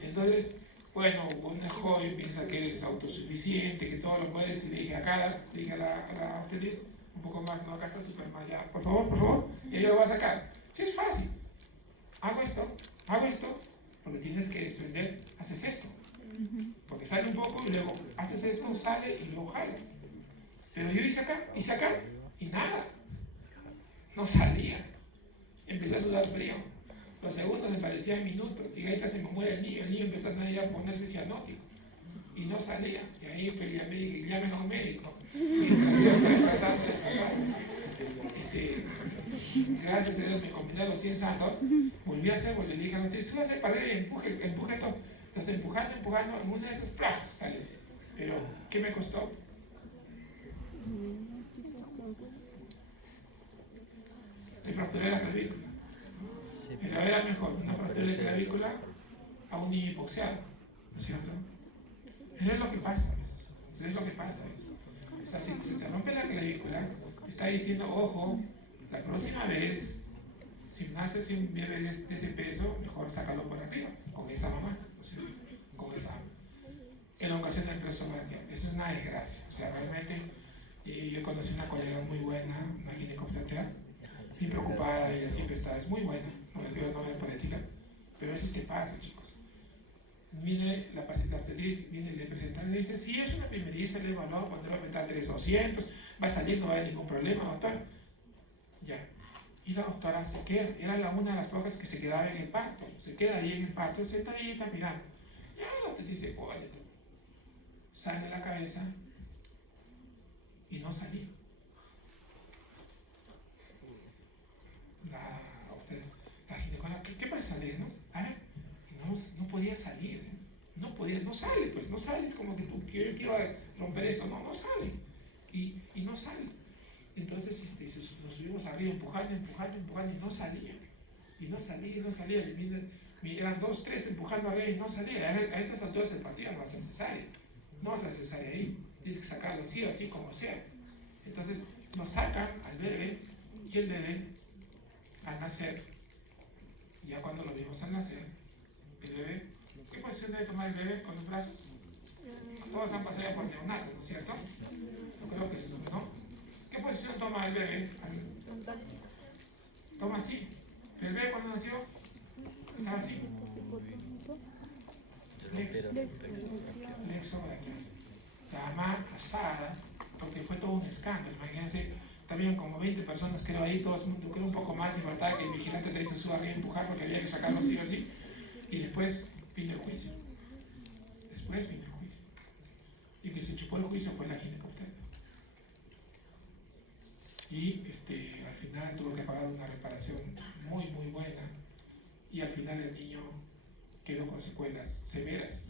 Entonces, bueno, un joven piensa que eres autosuficiente, que todo lo puedes, y le dije a la obstetriz, un poco más, no, acá está súper mal, ya, por favor, y yo lo voy a sacar. Sí, es fácil. Hago esto, porque tienes que desprender, haces esto. Porque sale un poco y luego haces esto, sale y luego jalas. Pero yo hice acá, y nada. No salía. Empecé a sudar frío. Los segundos me parecían minutos. Y ahorita se me muere el niño empezó a ponerse cianótico. Y no salía. Y ahí pedí al médico, y llamen a un médico. Gracias a Dios me combiné a los 100 santos, volví a hacer, le dije a la noticia, se va a hacer pared, empuje todo. Entonces empujando, en una de esas, ¡plaf! Sale. Pero, ¿qué me costó? Le fracturé la clavícula. Pero era mejor una fractura de clavícula a un niño hipoxiado, ¿no es cierto? Eso es lo que pasa. O sea, si se te rompe la clavícula, está diciendo, ojo, la próxima vez, si naces un bebé de ese peso, mejor sácalo por arriba, con esa mamá, ¿no es cierto? Con esa elongación del peso braquial. Eso es una desgracia. O sea, realmente, yo conocí una colega muy buena, una ginecobstetra, siempre ocupada, ella siempre está, es muy buena, no le digo nombre por ética, pero eso es que pasa, chicos. Viene la paciente obstetriz, viene el representante y dice, sí, es una primeriza, le evaluado cuando va a aumentar 3,200, va a salir, no va a haber ningún problema, doctor. Ya. Y la doctora se queda, era una de las pocas que se quedaba en el parto, se queda ahí en el parto, sentadita mirando. Y ahora te dice, oye, sale la cabeza y no salía. La ginecóloga, ¿qué pasa? No, a ver, no podía salir, no sale, pues no sale, es como que yo quiero romper esto, no sale, y no sale. Entonces nos subimos arriba empujando y no salía. Eran 2, 3 empujando arriba y no salía. A estas alturas del partido no vas a cesárea. No vas a cesárea ahí. Tienes que sacarlo sí o así como sea. Entonces nos sacan al bebé y el bebé al nacer, ya cuando lo vimos al nacer, el bebé, ¿qué posición debe tomar el bebé con los brazos? Todos han pasado por neonato, ¿no es cierto? Yo creo que sí, ¿no? ¿Qué posición toma el bebé? Toma así. ¿El bebé cuando nació? ¿Estaba así? Flexobraquial. La mamá asada, porque fue todo un escándalo. Imagínense, también como 20 personas creo ahí, todos, yo creo un poco más, y faltaba que el vigilante te dice suba arriba a empujar porque había que sacarlo sí o sí. Y después vino el juicio. Y que se chupó el juicio fue la ginecóloga. Y al final tuvo que pagar una reparación muy buena, y al final el niño quedó con secuelas severas.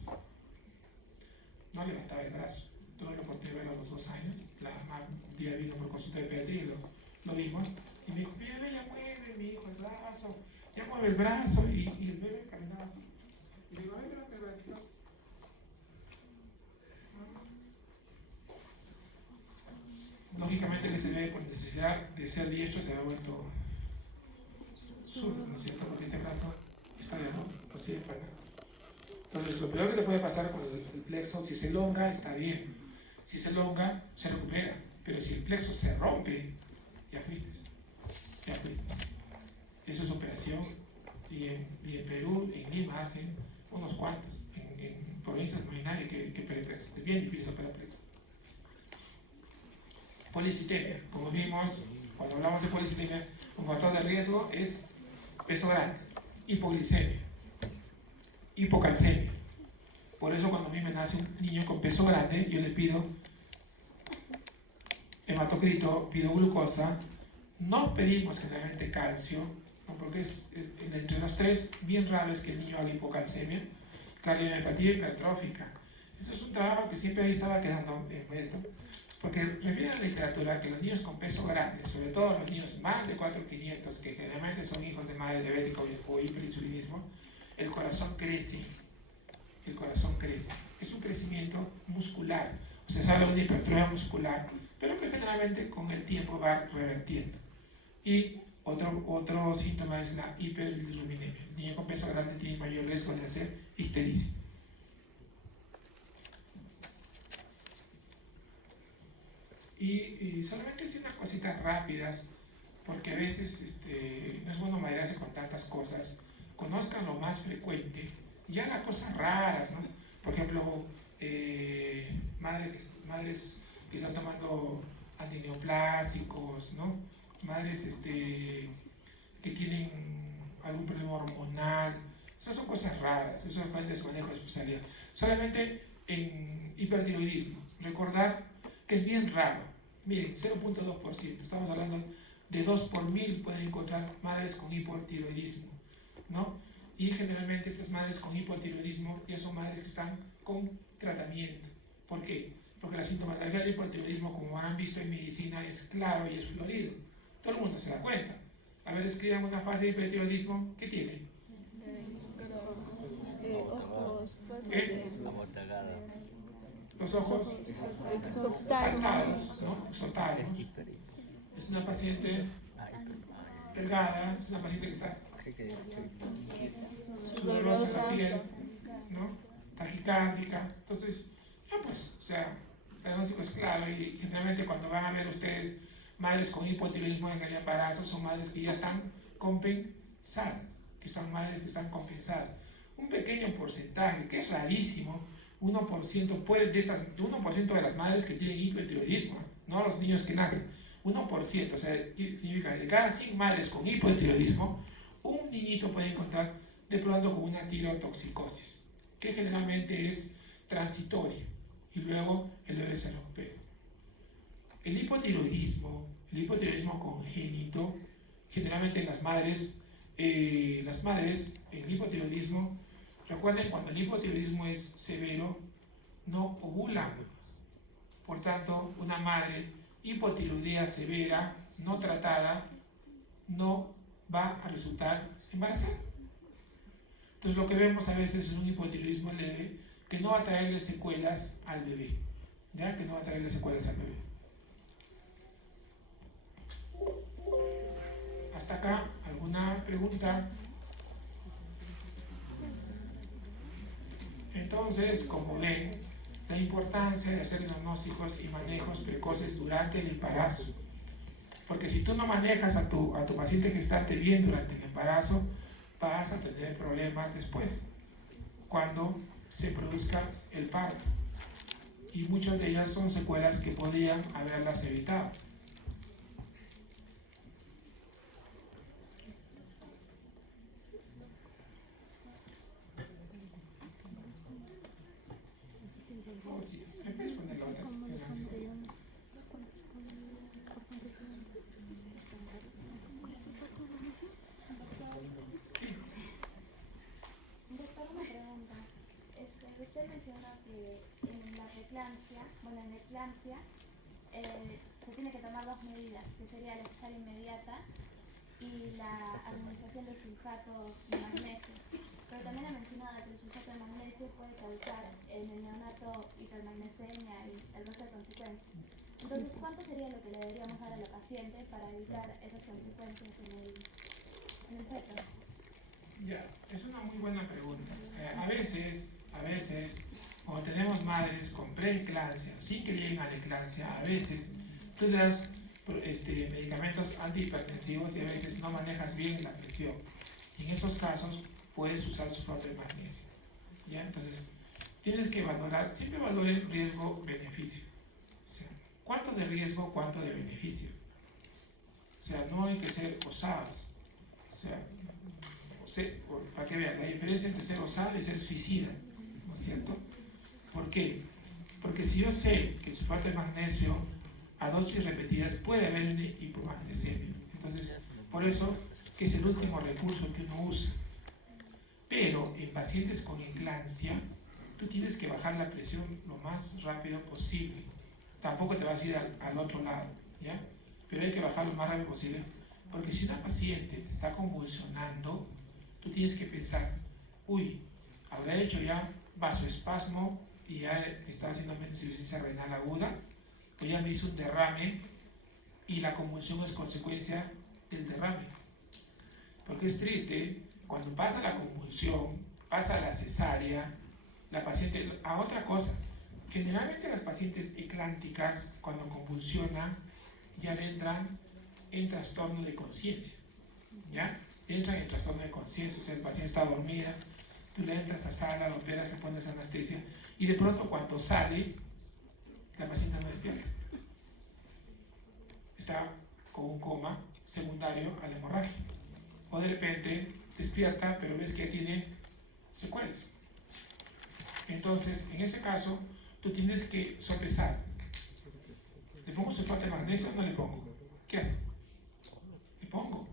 No levantaba el brazo. Tuve la oportunidad de verlo a los 2 años. La mamá un día vino por consulta de pediatría y lo vimos, y me dijo, bebé, ya mueve mi hijo el brazo, ya mueve el brazo, y el bebé caminaba así. Y le digo, a ver, levanta el brazo. Lógicamente que se ve por necesidad de ser diestro, se ha vuelto zurdo, ¿no es cierto? Porque este brazo está de no sirve para nada. Entonces, lo peor que le puede pasar con el plexo, si se elonga, está bien. Si se elonga, se recupera. Pero si el plexo se rompe, ya fuiste. Eso es operación. Y en Perú, en Lima, hacen unos cuantos. En provincias no hay nadie que opere plexo. Es bien difícil operar plexo. Policitemia. Como vimos, cuando hablamos de policitemia, un factor de riesgo es peso grande, hipoglicemia, hipocalcemia. Por eso cuando a mí me nace un niño con peso grande, yo le pido hematocrito, pido glucosa. No pedimos generalmente calcio, ¿no? Porque entre los tres, bien raro es que el niño haga hipocalcemia, cardiomiopatía hipertrófica. Eso es un trabajo que siempre ahí estaba quedando en esto, porque refiere a la literatura que los niños con peso grande, sobre todo los niños más de 4,500, que generalmente son hijos de madre diabética o hiperinsulinismo, el corazón crece. Es un crecimiento muscular, o sea, sale una hipertrofia muscular, pero que generalmente con el tiempo va revertiendo. Y otro síntoma es la hiperbilirubinemia. El niño con peso grande tiene mayor riesgo de hacer ictericia. Y solamente decir unas cositas rápidas, porque a veces no es bueno marearse con tantas cosas. Conozcan lo más frecuente, ya las cosas raras, ¿no? Por ejemplo, madres que están tomando antineoplásicos, ¿no? Madres que tienen algún problema hormonal. Esas son cosas raras, eso depende del manejo de especialidad. Solamente en hipertiroidismo, recordar que es bien raro. Miren, 0,2%, estamos hablando de 2 por 1000 pueden encontrar madres con hipotiroidismo, ¿no? Y generalmente estas madres con hipotiroidismo ya son madres que están con tratamiento. ¿Por qué? Porque la sintomatología del hipotiroidismo, como han visto en medicina, es claro y es florido. Todo el mundo se da cuenta. A ver, escriban una fase de hipotiroidismo. ¿Qué tiene? Los ojos exaltados, ¿no? Exaltados. Es una paciente delgada, es una paciente que está sudorosa la piel, ¿no? Taquicárdica. Entonces, ya pues, o sea, el diagnóstico es claro, y generalmente cuando van a ver ustedes madres con hipotiroidismo en el embarazo, son madres que ya están compensadas, madres que están compensadas. Un pequeño porcentaje, que es rarísimo, 1% de las madres que tienen hipotiroidismo, no los niños que nacen, 1%, o sea, significa de cada 100 madres con hipotiroidismo, un niñito puede encontrar de pronto con una tirotoxicosis, que generalmente es transitoria, y luego el bebé se recupera. El hipotiroidismo congénito, generalmente las madres en hipotiroidismo, recuerden, cuando el hipotiroidismo es severo, no ovulan. Por tanto, una madre hipotiroidea severa, no tratada, no va a resultar embarazada. Entonces lo que vemos a veces es un hipotiroidismo leve que no va a traerle secuelas al bebé, ¿ya? Que no va a traerle secuelas al bebé. Hasta acá, ¿alguna pregunta? Entonces, como ven, la importancia de hacer diagnósticos y manejos precoces durante el embarazo. Porque si tú no manejas a tu paciente gestante bien durante el embarazo, vas a tener problemas después, cuando se produzca el parto. Y muchas de ellas son secuelas que podrían haberlas evitado. Se tiene que tomar dos medidas, que sería la cesárea inmediata y la administración de sulfatos de magnesio. Pero también ha mencionado que el sulfato de magnesio puede causar en el neonato hipermagnesemia y el resto de consecuencias. Entonces, ¿cuánto sería lo que le deberíamos dar a la paciente para evitar esas consecuencias en el feto? Ya, es una muy buena pregunta. A veces, cuando tenemos madres con preeclampsia, sin que lleguen a la eclampsia, a veces tú le das medicamentos antihipertensivos y a veces no manejas bien la presión. Y en esos casos puedes usar sulfato de magnesio. ¿Ya? Entonces, tienes que valorar, siempre valore riesgo-beneficio. O sea, ¿cuánto de riesgo, cuánto de beneficio? O sea, no hay que ser osados. O sea, para que vean la diferencia entre ser osado y ser suicida, ¿no es cierto? ¿Por qué? Porque si yo sé que el sulfato de magnesio a dosis repetidas puede haber una hipomagnesemia, entonces por eso que es el último recurso que uno usa. Pero en pacientes con eclampsia, tú tienes que bajar la presión lo más rápido posible. Tampoco te vas a ir al otro lado, ¿ya? Pero hay que bajar lo más rápido posible, porque si una paciente está convulsionando, tú tienes que pensar, uy, habrá hecho ya vasoespasmo y ya está haciendo insuficiencia renal aguda, o ya me hizo un derrame y la convulsión es consecuencia del derrame. Porque es triste, cuando pasa la convulsión, pasa la cesárea, la paciente, a otra cosa, generalmente las pacientes eclánticas cuando convulsionan ya entran en trastorno de conciencia, ¿ya? Entran en trastorno de conciencia, o sea, el paciente está dormida, tú le entras a sala, lo operas, le pones anestesia, y de pronto cuando sale, la paciente no despierta. Está con un coma secundario a la hemorragia. O de repente despierta, pero ves que tiene secuelas. Entonces, en ese caso, tú tienes que sopesar. ¿Le pongo sulfato de magnesio o no le pongo? ¿Qué hace? Le pongo.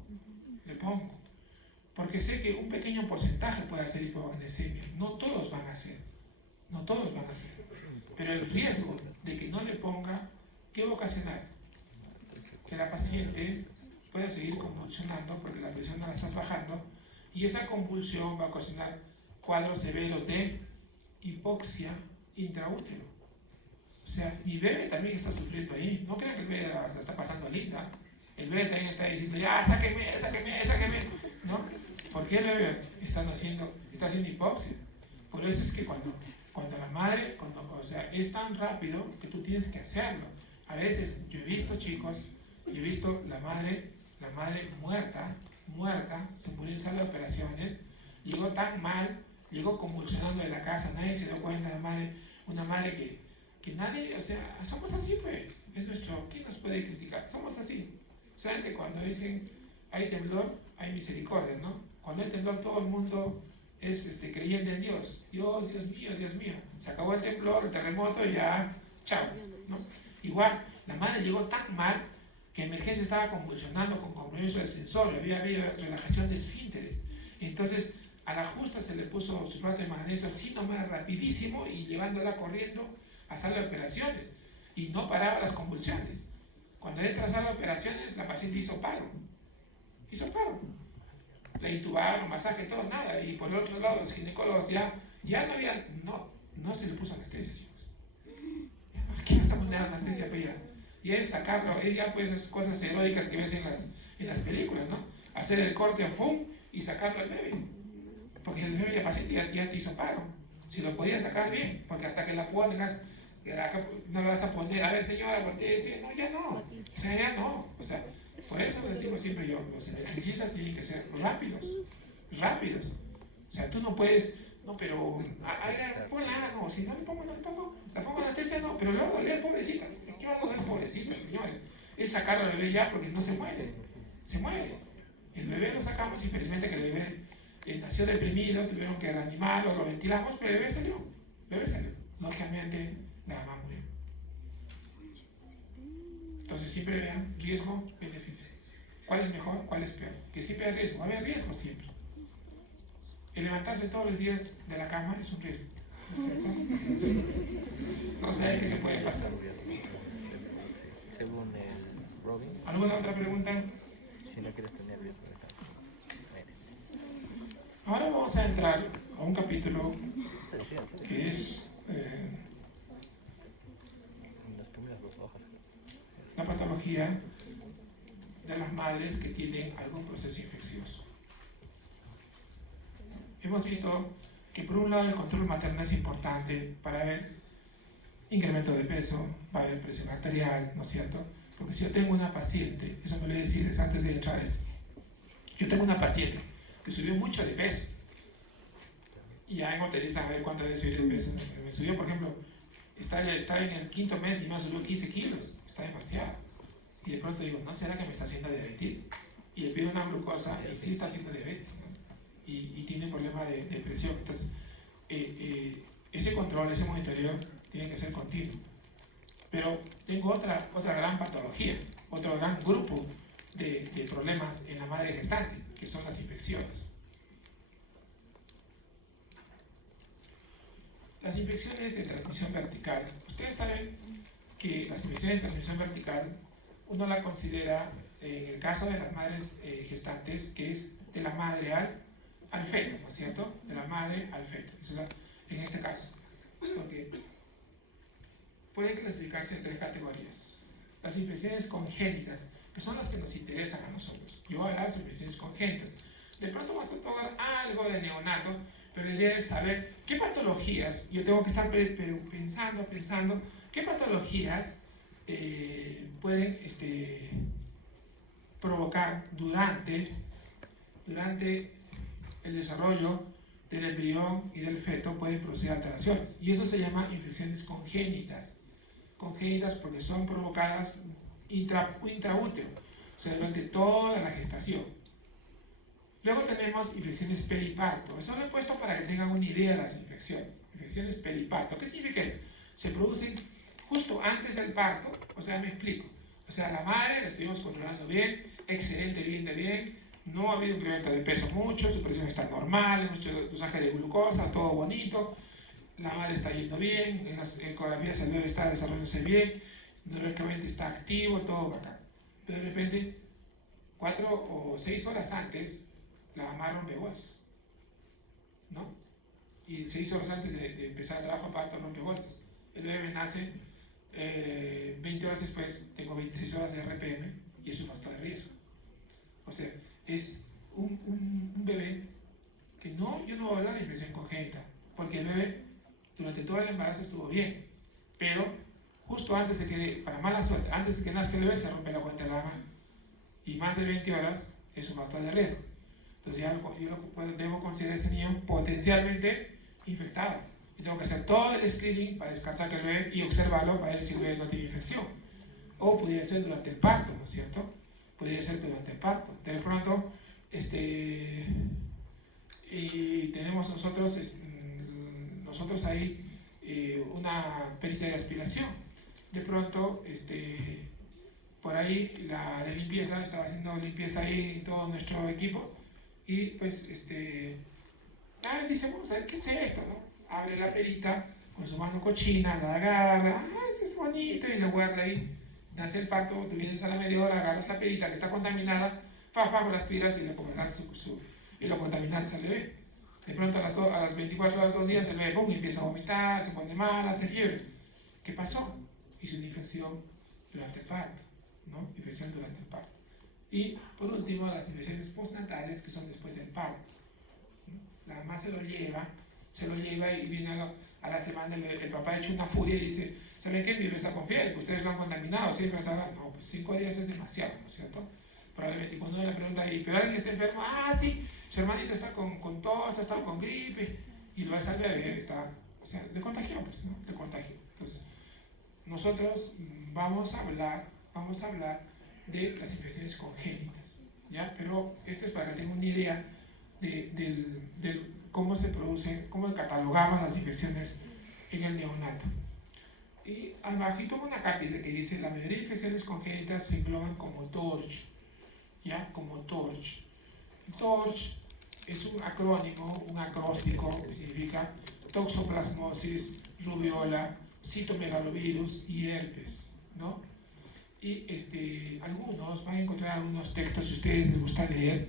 Porque sé que un pequeño porcentaje puede hacer hipomagnesemia. No todos van a hacer. Pero el riesgo de que no le ponga, ¿qué va a ocasionar? Que la paciente pueda seguir convulsionando porque la presión no la estás bajando y esa convulsión va a ocasionar cuadros severos de hipoxia intraútero. O sea, mi bebé también está sufriendo ahí. No crean que el bebé la está pasando linda. El bebé también está diciendo, ya, sáquenme, ¿no? Porque el bebé está haciendo hipoxia. Por eso es que cuando la madre, o sea, es tan rápido que tú tienes que hacerlo. A veces yo he visto chicos, la madre muerta, se murió en sala de operaciones, llegó tan mal, llegó convulsionando de la casa, nadie se dio cuenta, una madre que nadie, o sea, somos así, pues, es nuestro, ¿quién nos puede criticar? Somos así. Saben que cuando dicen hay temblor, hay misericordia, ¿no? Cuando hay temblor todo el mundo es creyente en Dios. Dios, Dios mío, Dios mío. Se acabó el temblor, el terremoto, ya, chao, ¿no? Igual, la madre llegó tan mal que emergencia estaba convulsionando con compromiso del sensor, había relajación de esfínteres. Entonces, a la justa se le puso sulfato de magnesio así nomás rapidísimo y llevándola corriendo a sala de operaciones. Y no paraba las convulsiones. Cuando entra a sala de operaciones, la paciente hizo paro. Hizo paro. La intubaron, masaje, todo, nada. Y por el otro lado, los ginecólogos ya no se le puso anestesia, chicos. ¿Qué vas a poner anestesia para ella? Y es sacarlo, ella pues esas cosas heroicas que ves en las películas, ¿no? Hacer el corte, ¡pum! Y sacarlo al bebé. Porque el bebé paciente ya te hizo paro. Si lo podías sacar bien, porque hasta que la pongas, no la vas a poner, a ver señora, voltee, no, ya no. O sea, ya no. O sea, por eso les digo siempre yo, los electricistas tienen que ser rápidos. O sea, tú no puedes, no, pero, a ver, ponla, no, si no le pongo, la pongo anestesia, no, pero luego doler, pobrecita. ¿Qué va a doler, pobrecita, señores? Es sacarlo al bebé ya porque no se muere. El bebé lo sacamos y felizmente que el bebé nació deprimido, tuvieron que reanimarlo, lo ventilamos, pero el bebé salió. Lógicamente, la mamá murió. Entonces siempre vean riesgo, beneficio. ¿Cuál es mejor? ¿Cuál es peor? Que siempre hay riesgo, va a haber riesgo siempre. El levantarse todos los días de la cama es un riesgo, ¿no es cierto? No sé qué le puede pasar. Según el Robin. ¿Alguna otra pregunta? Si no quieres tener riesgo de cáncer. Ahora vamos a entrar a un capítulo que es las primeras dos hojas. la patología de las madres que tienen algún proceso infeccioso. Hemos visto que por un lado el control materno es importante para ver incremento de peso, va a haber presión arterial, ¿no es cierto? Porque si yo tengo una paciente, eso me lo voy a decir antes de entrar a eso, yo tengo una paciente que subió mucho de peso y ya vengo te dicen a ver cuánto debe subir de peso. Me subió, por ejemplo, está en el 5.º mes y me subió 15 kilos, está demasiado. Y de pronto digo, ¿no será que me está haciendo diabetes? Y le pido una glucosa y sí está haciendo diabetes, ¿no? Y tiene problema de presión. Entonces, ese control, ese monitoreo tiene que ser continuo. Pero tengo otra gran patología, otro gran grupo de problemas en la madre gestante, que son las infecciones. Las infecciones de transmisión vertical. Ustedes saben que las infecciones de transmisión vertical uno la considera, en el caso de las madres gestantes, que es de la madre al feto, ¿no es cierto? De la madre al feto, en este caso. Porque pueden clasificarse en 3 categorías. Las infecciones congénitas, que son las que nos interesan a nosotros. Yo voy a hablar de infecciones congénitas. De pronto vamos a tocar algo de neonato, pero la idea es saber qué patologías, yo tengo que estar pensando, qué patologías pueden provocar durante el desarrollo del embrión y del feto, pueden producir alteraciones. Y eso se llama infecciones congénitas. Congénitas porque son provocadas intraútero, o sea, durante toda la gestación. Luego tenemos infecciones periparto. Eso lo he puesto para que tengan una idea de las infecciones. Infecciones periparto. ¿Qué significa eso? Se producen justo antes del parto, o sea, me explico. O sea, la madre la estuvimos controlando bien, excelente, bien, no ha habido incremento de peso mucho, su presión está normal, hemos hecho dosaje de glucosa, todo bonito, la madre está yendo bien, en las ecografías el bebé está desarrollándose bien, neurológicamente está activo, todo bacán. Pero de repente, 4 o 6 horas antes, la mamá rompe huesos, ¿no? Y 6 horas antes de empezar el trabajo parto rompe huesos. El bebé nace 20 horas después, tengo 26 horas de RPM y es un factor de riesgo. O sea, es un bebé que yo no voy a dar la infección congénita, porque el bebé durante todo el embarazo estuvo bien, pero justo antes de que, para mala suerte, antes de que nazca el bebé se rompe la cuenta de la mamá y más de 20 horas es un factor de riesgo. Entonces yo debo considerar a este niño potencialmente infectado. Y tengo que hacer todo el screening para descartar que el bebé y observarlo para ver si el bebé no tiene infección. O podría ser durante el parto, ¿no es cierto? Podría ser durante el parto. De pronto, y tenemos nosotros ahí una perita de aspiración. De pronto, por ahí la de limpieza, estaba haciendo limpieza ahí todo nuestro equipo y pues dice, vamos a ver qué es esto, ¿no? Abre la perita con su mano cochina, la agarra, eso es bonito, y la guarda ahí, nace el parto, tú vienes a la media hora, agarras la perita que está contaminada, con las piras y le contaminas y lo contaminas al bebé. De pronto a las 24 horas, 2 días, el bebé empieza a vomitar, se pone mal, hace fiebre. ¿Qué pasó? Hizo una infección durante el parto, ¿no? Infección durante el parto. Y por último, las infecciones postnatales que son después del parto. La mamá se lo lleva y viene a la semana el papá hecho una furia y dice, ¿saben qué? Mi bebé está con fiebre, ustedes lo han contaminado, siempre estaba, no, pues 5 días es demasiado, ¿no es cierto? Probablemente cuando uno le pregunta ahí, ¿pero alguien está enfermo? Sí, su hermanito está con tos, ha estado con gripe, y lo ves al bebé, está, o sea, le contagió, pues, ¿no? Le contagió. Entonces, nosotros vamos a hablar de las infecciones congénitas, ¿ya? Pero esto es para que tengan una idea de cómo se producen, cómo catalogamos las infecciones en el neonato. Y abajito una cápita que dice, la mayoría de infecciones congénitas se engloban como TORCH, ¿ya? Como TORCH. TORCH es un acrónimo, un acróstico que significa toxoplasmosis, rubiola, citomegalovirus y herpes, ¿no? Y algunos van a encontrar algunos textos, si ustedes les gusta leer,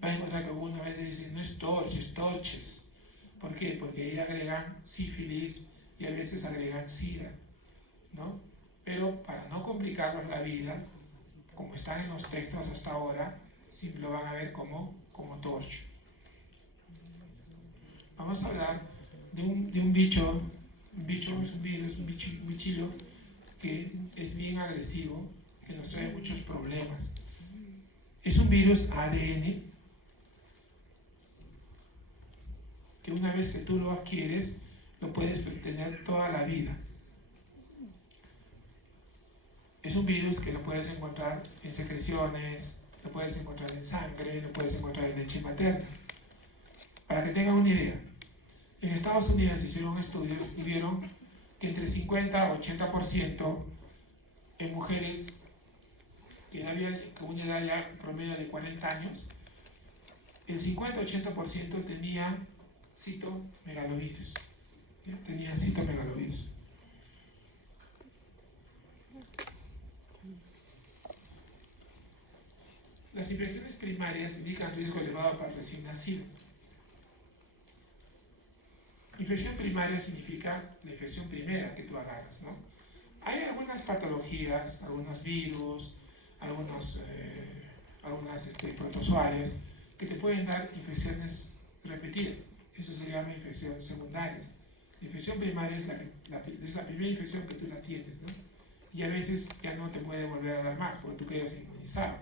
van a encontrar que algunas veces dicen no es TORCH, es TORCHES. ¿Por qué? Porque ahí agregan sífilis y a veces agregan SIDA, ¿no? Pero para no complicarnos la vida, como están en los textos hasta ahora, siempre lo van a ver como TORCH. Vamos a hablar de un bicho es un virus, un bichillo que es bien agresivo, que nos trae muchos problemas. Es un virus ADN que una vez que tú lo adquieres, lo puedes tener toda la vida. Es un virus que lo puedes encontrar en secreciones, lo puedes encontrar en sangre, lo puedes encontrar en leche materna. Para que tengan una idea, en Estados Unidos hicieron estudios y vieron que entre 50 a 80% en mujeres con una edad ya promedio de 40 años, el 50-80% tenía citomegalovirus. ¿Ya? Tenían citomegalovirus. Las infecciones primarias indican riesgo elevado para el recién nacido. Infección primaria significa la infección primera que tú agarras, ¿no? Hay algunas patologías, algunos virus, algunas protozoarios que te pueden dar infecciones repetidas. Eso se llama infecciones secundarias. La infección primaria es la primera infección que tú la tienes, ¿no? Y a veces ya no te puede volver a dar más porque tú quedas inmunizado,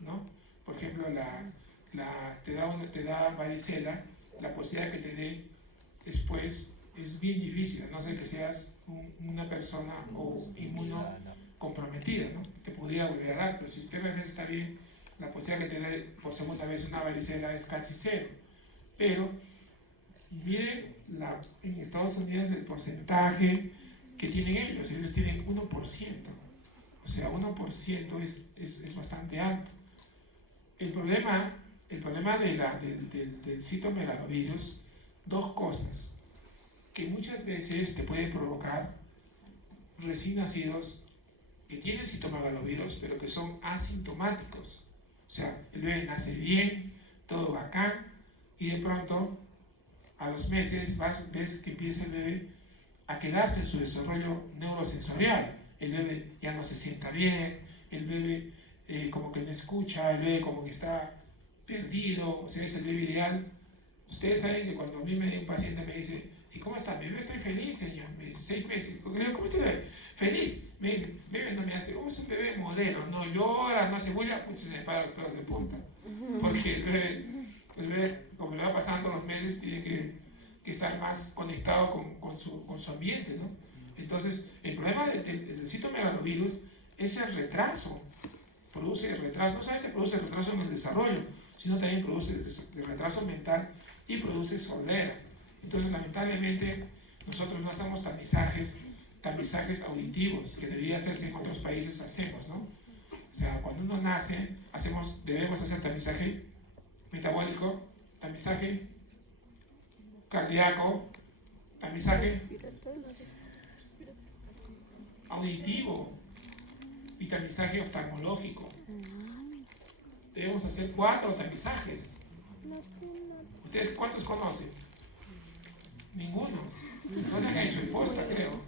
¿no? Por ejemplo, te da varicela, la posibilidad que te dé después es bien difícil, a no ser que seas una persona o inmunocomprometida, ¿no? Te podría volver a dar, pero si usted realmente está bien, la posibilidad que te dé por segunda vez una varicela es casi cero. Pero miren en Estados Unidos el porcentaje que tienen ellos tienen 1%, o sea, 1% es bastante alto. El problema del citomegalovirus, dos cosas, que muchas veces te puede provocar recién nacidos que tienen citomegalovirus, pero que son asintomáticos. O sea, el bebé nace bien, todo bacán, y de pronto, a los meses, ves que empieza el bebé a quedarse en su desarrollo neurosensorial. El bebé ya no se sienta bien, el bebé como que no escucha, el bebé como que está perdido, o sea, es el bebé ideal. Ustedes saben que cuando a mí un paciente me dice, ¿y cómo está? Bebé, estoy feliz, señor. Me dice, 6 meses. ¿Cómo está el bebé? Feliz. Me dice, bebé no me hace, es un bebé modelo, no llora, no hace bulla, pues se le para los pelos de punta. Porque el bebé, como le va pasando los meses, tiene que que estar más conectado con su ambiente, ¿no? Entonces, el problema del citomegalovirus es el retraso. Produce retraso, no solamente produce retraso en el desarrollo, sino también produce retraso mental y produce sordera. Entonces, lamentablemente, nosotros no hacemos tamizajes auditivos, que debería hacerse en otros países, hacemos, ¿no? O sea, cuando uno nace, debemos hacer tamizaje metabólico, tamizaje cardíaco, tamizaje auditivo y tamizaje oftalmológico. Debemos hacer 4 tamizajes. ¿Ustedes cuántos conocen? Ninguno. No han hecho el posta, creo.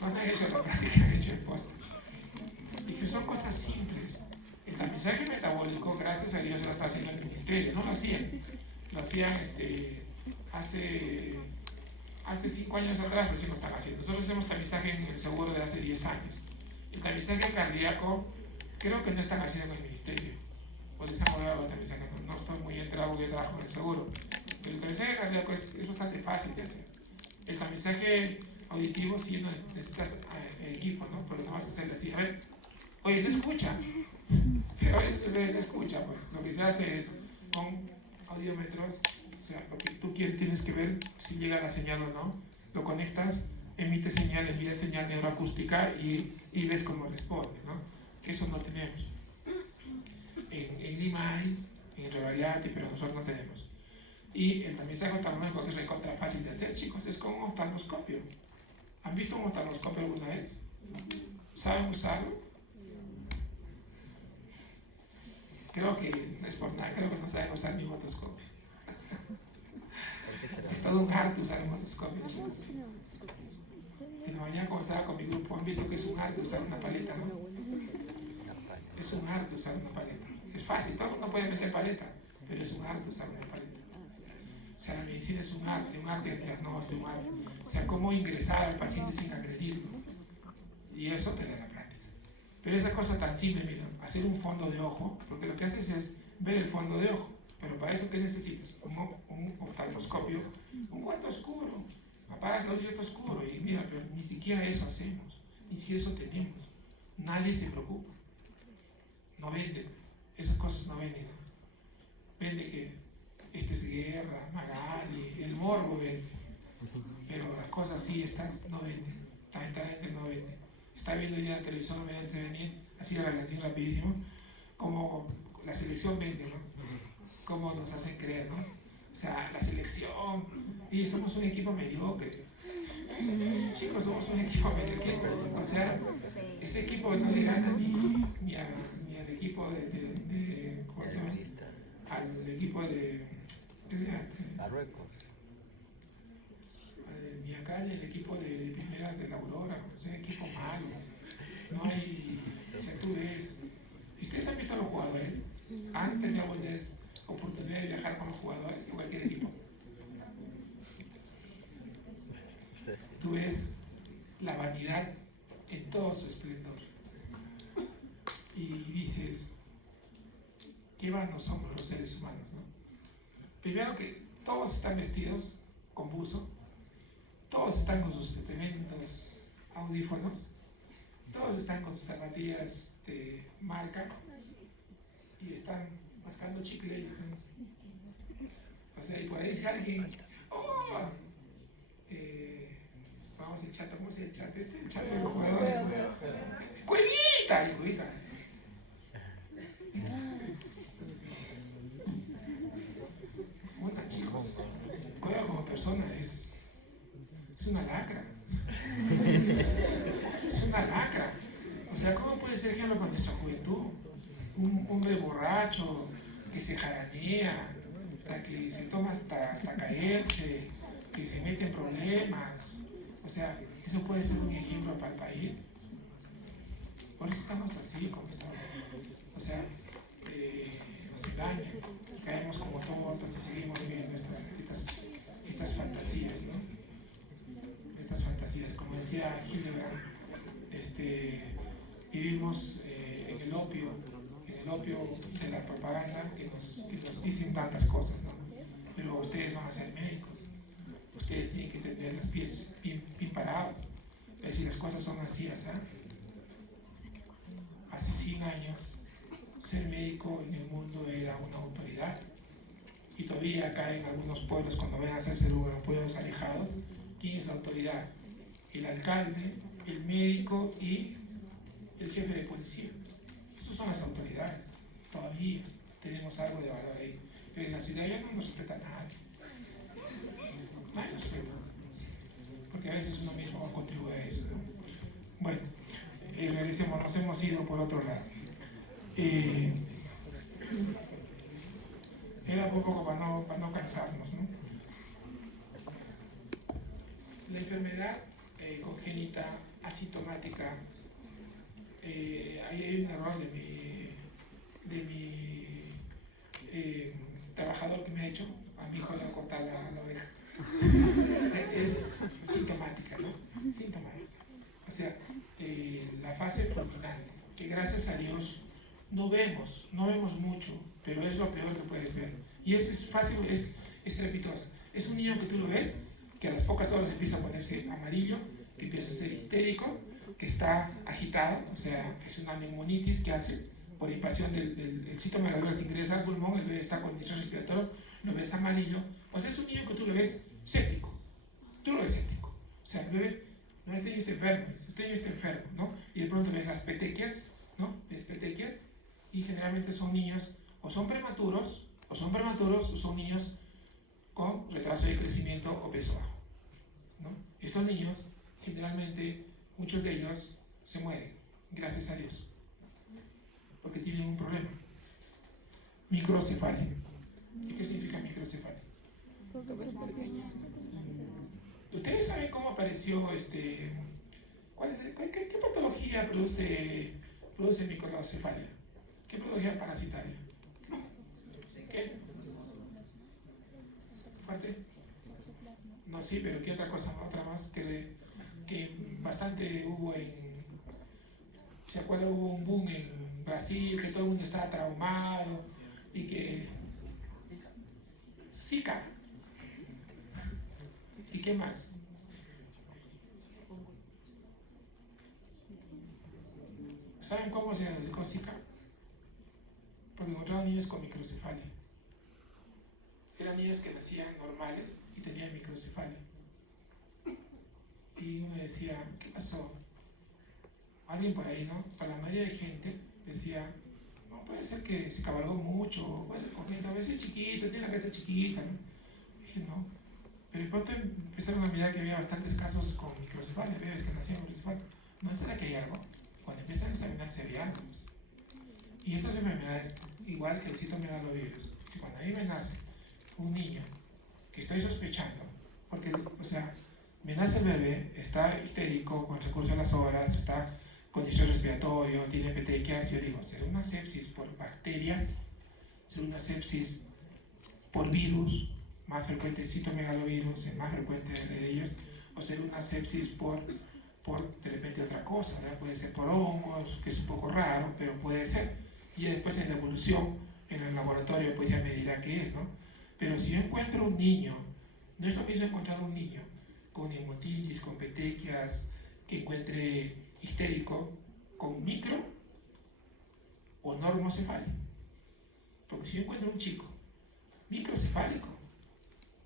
No han hecho la práctica, han hecho el posta. Y que son cosas simples. El tamizaje metabólico, gracias a Dios, lo está haciendo el ministerio. No lo hacían. Lo hacían hace 5 años atrás, recién lo están haciendo. Nosotros hacemos tamizaje en el seguro de hace 10 años. El tamizaje cardíaco, creo que no están haciendo en el ministerio. O les han dado el tamizaje. No estoy muy enterado porque yo trabajo en el seguro. Pero el tamizaje cardíaco es bastante fácil de hacer. El tamizaje auditivo sí necesitas equipo, ¿no? Pero no vas a hacerle así. A ver, oye, no escucha. Pero no escucha, pues. Lo que se hace es con audiómetros, o sea, lo que tú tienes que ver si llega la señal o no. Lo conectas, emite señal, envía señal neuroacústica y ves cómo responde, ¿no? Que eso no tenemos. En Lima hay, en Rebayati, pero nosotros no tenemos. Y el tamizaje oftalmológico, que es recontra fácil de hacer, chicos, es con un oftalmoscopio. ¿Han visto un oftalmoscopio alguna vez? ¿Saben usarlo? Creo que no es por nada, creo que no saben usar ni un otoscopio. Es todo un arte usar un otoscopio, chicos. En la mañana cuando estaba con mi grupo, han visto que es un arte usar una paleta, ¿no? Es un arte usar una paleta. Es fácil, todo el mundo puede meter paleta, pero es un arte usar una paleta. O sea, la medicina es un arte de diagnóstico, un arte. O sea, cómo ingresar al paciente sin agredirlo. Y eso te da la práctica. Pero esa cosa tan simple, mira, hacer un fondo de ojo, porque lo que haces es ver el fondo de ojo. Pero para eso, ¿qué necesitas? Un oftalmoscopio, un cuarto oscuro. Apagas la luz y está oscuro. Y mira, pero ni siquiera eso hacemos, ni siquiera eso tenemos. Nadie se preocupa. No venden. Esas cosas no venden, ¿no? Vende que este es guerra, Magali, el morbo vende. Pero las cosas sí no venden. Lamentablemente no venden. Está viendo ya la televisión, mediante venir, así la relación rapidísimo, como la selección vende, ¿no? Cómo nos hacen creer, ¿no? O sea, la selección, y somos un equipo mediocre. Chicos, somos un equipo mediocre. O sea, ese equipo no le gana ni al equipo ¿cómo se llama? Al equipo de ¿qué se llama? Marruecos. Ni acá ni el equipo de primeras de la Aurora. Es un equipo malo. No hay, o sea, tú ves. ¿Ustedes han visto a los jugadores? ¿Han tenido oportunidad de viajar con los jugadores, igual que el equipo? Tú ves la vanidad en todo su esplendor y dices, qué vanos somos los seres humanos, ¿no? Primero que todos están vestidos con buzo, todos están con sus tremendos audífonos, todos están con sus zapatillas de marca y están mascando chicle. O sea, y por ahí dice alguien, ¡oh! Vamos el chat, ¿cómo es el chat? El chat de los jugadores. ¡Cuevita! Y cuevita. Bueno, chicos, Cueva como persona es una lacra. Es una lacra. O sea, ¿cómo puede ser ejemplo con nuestra juventud? Un hombre borracho que se jaranea, que se toma hasta caerse, que se mete en problemas. O sea, eso puede ser un ejemplo para el país. Por eso estamos así como estamos. O sea, nos engañan, caemos como tontos y seguimos viviendo estas fantasías, ¿no? Estas fantasías. Como decía Hildebrandt, vivimos en el opio de la propaganda que nos dicen tantas cosas, ¿no? Pero ustedes van a ser médicos, Ustedes tienen que tener los pies bien parados. Es decir, las cosas son así, ¿verdad? Hace 100 años, ser médico en el mundo era una autoridad. Y todavía acá en algunos pueblos, cuando ven a hacerse en pueblos alejados, ¿quién es la autoridad? El alcalde, el médico y el jefe de policía. Esas son las autoridades. Todavía tenemos algo de valor ahí. Pero en la ciudad ya no nos respeta a nadie. Nadie nos respeta. Porque a veces uno mismo contribuye a eso, ¿no? Bueno, regresemos, nos hemos ido por otro lado. Era un poco para no cansarnos, ¿no? La enfermedad congénita asintomática, ahí hay un error de mi trabajador que me ha hecho, a mi hijo le ha cortado la oreja. Es sintomática, ¿no? Sintomática. O sea, la fase fulminante, que gracias a Dios no vemos mucho, pero es lo peor que puedes ver. Y es fácil, es estrepitosa. Es un niño que tú lo ves, que a las pocas horas empieza a ponerse amarillo, que empieza a ser histérico, que está agitado, o sea, es una neumonitis que hace por invasión del citomegalovirus, se ingresa al pulmón, el bebé está con distrés respiratorio, lo ves amarillo. O sea, es un niño que tú lo ves séptico. Tú lo ves séptico. O sea, el bebé, no, este niño está enfermo, ¿no? Y de pronto ves las petequias, ¿no? Ves petequias, y generalmente son niños, o son prematuros, o son niños con retraso de crecimiento o peso bajo, ¿no? Estos niños, generalmente, muchos de ellos se mueren, gracias a Dios, porque tienen un problema. Microcefalia. ¿Y qué significa microcefalia? ¿Ustedes saben cómo apareció qué patología produce microcefalia? ¿Qué patología parasitaria? ¿Qué? ¿Fuerte? No, sí, pero ¿qué otra cosa? Otra más que bastante hubo ¿se acuerdan? Hubo un boom en Brasil, que todo el mundo estaba traumado y que... Zika. ¿Y qué más? ¿Saben cómo se diagnosticó Zika? Porque encontraron niños con microcefalia. Eran niños que nacían normales y tenían microcefalia. Y uno decía, ¿qué pasó? Alguien por ahí, ¿no? Para la mayoría de gente decía, no, puede ser que se cabalgó mucho, puede ser congénito, a veces chiquito, tiene la cabeza chiquita, ¿no? Dije, no. Pero de pronto empezaron a mirar que había bastantes casos con microcefalia, bebés que nacían con microcefalia. ¿No será que hay algo? Cuando empiezan a examinarse había algo. Y estas enfermedades, igual que el citomegalovirus, cuando a mí me nace un niño que estoy sospechando, porque, o sea, me nace el bebé, está histérico, con recurso a las horas, está con distrés respiratorio, tiene petequias, yo digo, ¿será una sepsis por bacterias? ¿Será una sepsis por virus? Más frecuente el citomegalovirus, el más frecuente de ellos, o será una sepsis por de repente otra cosa, ¿verdad? Puede ser por hongos, que es un poco raro, pero puede ser. Y después en la evolución, en el laboratorio, pues ya me dirá qué es, ¿no? Pero si yo encuentro un niño, no es lo mismo encontrar un niño con hematitis, con petequias, que encuentre histérico, con micro o normocefálico. Porque si yo encuentro un chico microcefálico,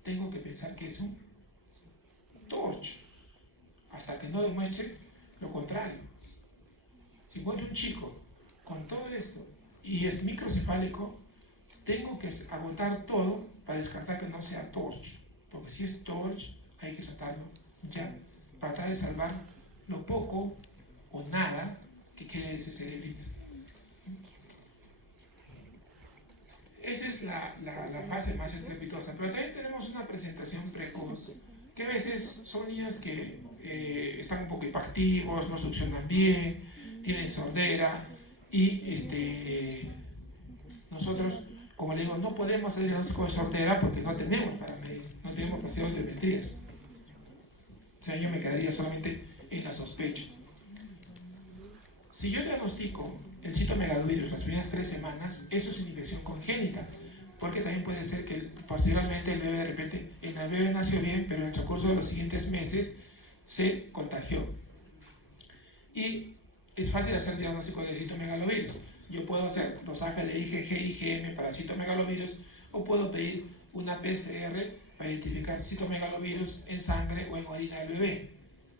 tengo que pensar que es un torch, hasta que no demuestre lo contrario. Si encuentro un chico con todo esto y es microcefálico, tengo que agotar todo para descartar que no sea torch, porque si es torch hay que tratarlo ya, para tratar de salvar lo poco o nada que quede de ese cerebrito. Esa es la fase más estrepitosa, pero también tenemos una presentación precoz, que a veces son niños que están un poco hiperactivos, no succionan bien, tienen sordera, y nosotros, como le digo, no podemos hacer diagnóstico de sordera porque no tenemos para medir, no tenemos paseos de mentiras. O sea, yo me quedaría solamente en la sospecha. Si yo diagnostico el citomegalovirus las primeras 3 semanas, eso es una infección congénita, porque también puede ser que posteriormente el bebé de repente, el bebé nació bien, pero en el transcurso de los siguientes meses se contagió. Y es fácil hacer diagnóstico de citomegalovirus. Yo puedo hacer dosaje de IgG, IgM para citomegalovirus, o puedo pedir una PCR para identificar citomegalovirus en sangre o en orina del bebé.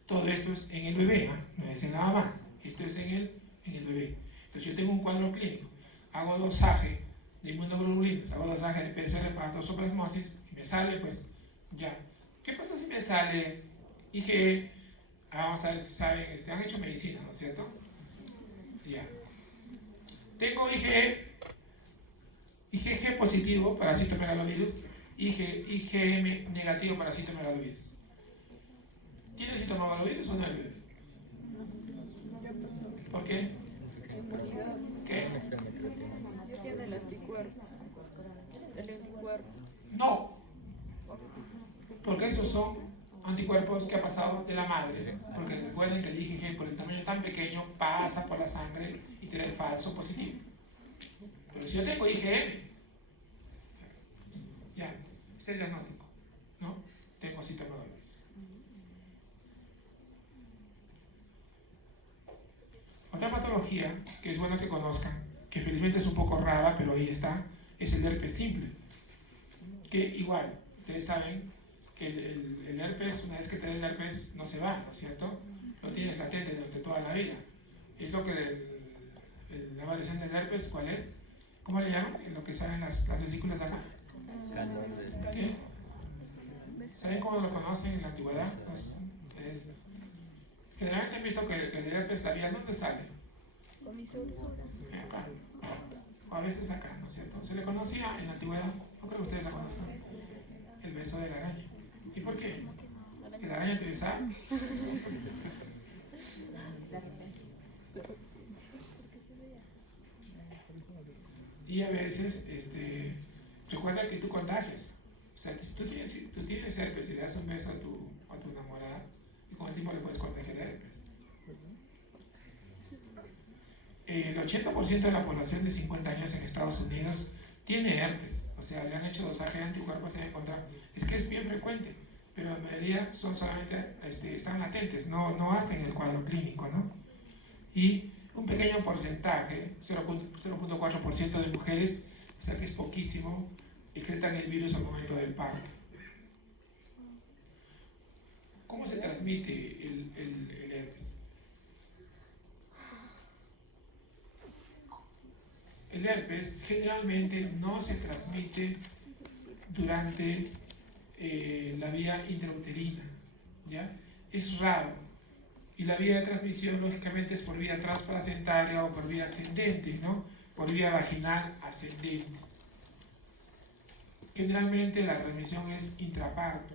Todo esto es en el bebé, no es en la mamá, esto es en el bebé. Entonces yo tengo un cuadro clínico, hago dosaje de inmunoglobulinas, hago dosaje de PCR para toxoplasmosis y me sale pues ya. ¿Qué pasa si me sale IgE? Vamos a ver si saben, han hecho medicina, ¿no es cierto? Ya. Tengo IgG positivo para citomegalovirus, IgM negativo para citomegalovirus. ¿Tiene citomegalovirus o no el bebé? ¿Por qué? ¿Qué? Tiene el anticuerpo. No, porque esos son anticuerpos que ha pasado de la madre, porque recuerden que el IgG por el tamaño tan pequeño pasa por la sangre y tiene el falso positivo. Pero si yo tengo IgM, ya, este es el diagnóstico, ¿no? Tengo citomegalovirus. Otra patología que es bueno que conozcan, que felizmente es un poco rara, pero ahí está, es el herpes simple. Que igual, ustedes saben que el herpes, una vez que te da el herpes, no se va, ¿no es cierto? Lo tienes latente durante toda la vida. Es lo que la variación del herpes, ¿cuál es? ¿Cómo le llaman? Lo que salen las vesículas de acá. ¿Qué? ¿Saben cómo lo conocen en la antigüedad? Pues, generalmente han visto que el herpes labial, ¿dónde sale? Acá. O a veces acá, ¿no es cierto? Se le conocía en la antigüedad, no creo que ustedes la conozcan, el beso de la araña. ¿Y por qué? ¿Que la araña te besaba? Y a veces, recuerda que tú contagias. O sea, si tú tienes herpes y le das un beso a tu enamorada, y con el tiempo le puedes contagiar herpes. El 80% de la población de 50 años en Estados Unidos tiene herpes. O sea, le han hecho dosaje de anticuerpos y han encontrado. Es que es bien frecuente, pero la mayoría son solamente, están latentes, no hacen el cuadro clínico, ¿no? Y un pequeño porcentaje, 0.4% de mujeres, o sea que es poquísimo, excretan el virus al momento del parto. ¿Cómo se transmite el herpes? El herpes generalmente no se transmite durante la vía intrauterina, ¿ya? Es raro. Y la vía de transmisión, lógicamente, es por vía transplacentaria o por vía ascendente, ¿no? Por vía vaginal ascendente. Generalmente la transmisión es intraparto.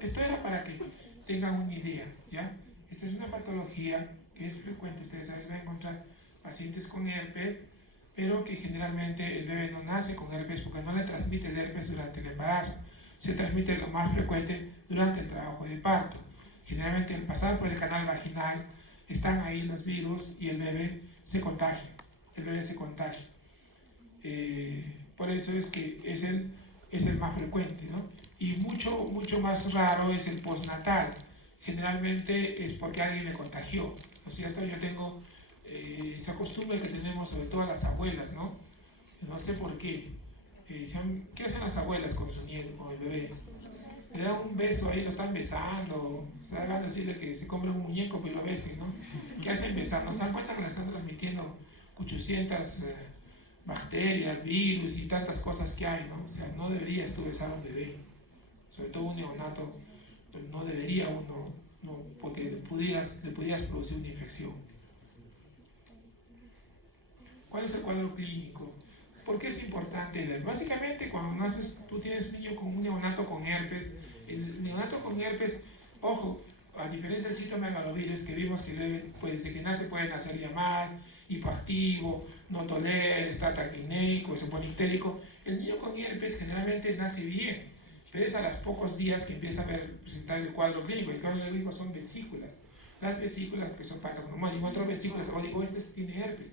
Esto era para que tengan una idea, ¿ya? Esta es una patología que es frecuente. Ustedes a veces van a encontrar pacientes con herpes, pero que generalmente el bebé no nace con herpes porque no le transmite el herpes durante el embarazo. Se transmite lo más frecuente durante el trabajo de parto. Generalmente al pasar por el canal vaginal están ahí los virus y el bebé se contagia. Por eso es que es el más frecuente, ¿no? Y mucho más raro es el postnatal. Generalmente es porque alguien le contagió, ¿no es cierto? Yo tengo esa costumbre que tenemos sobre todo las abuelas, ¿no? No sé por qué. ¿Qué hacen las abuelas con su nieto, con el bebé? Le dan un beso ahí, lo están besando, se van a decirle que se compre un muñeco pero lo besen, ¿no? ¿Qué hacen besar? ¿No se dan cuenta que le están transmitiendo 800 bacterias, virus y tantas cosas que hay, ¿no? O sea, no deberías tú besar a un bebé, sobre todo un neonato, pues no debería uno, no, porque le pudieras producir una infección. ¿Cuál es el cuadro clínico? ¿Por qué es importante? Básicamente, cuando naces, tú tienes un niño con un neonato con herpes. El neonato con herpes, ojo, a diferencia del citomegalovirus, que vimos que desde que nace puede nacer ya mal, hipoactivo, no tolera, está taquineico, se pone histérico. El niño con herpes generalmente nace bien, pero es a los pocos días que empieza a presentar el cuadro clínico. El cuadro clínico son vesículas. Las vesículas que son patognomónicas, y otras vesículas, o digo, este tiene herpes.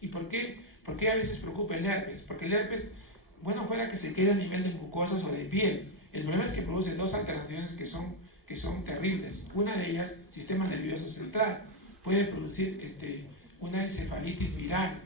¿Y por qué? ¿Por qué a veces preocupa el herpes? Porque el herpes bueno fuera que se quede a nivel de mucosas o de piel. El problema es que produce dos alteraciones que son terribles. Una de ellas, sistema nervioso central, puede producir una encefalitis viral.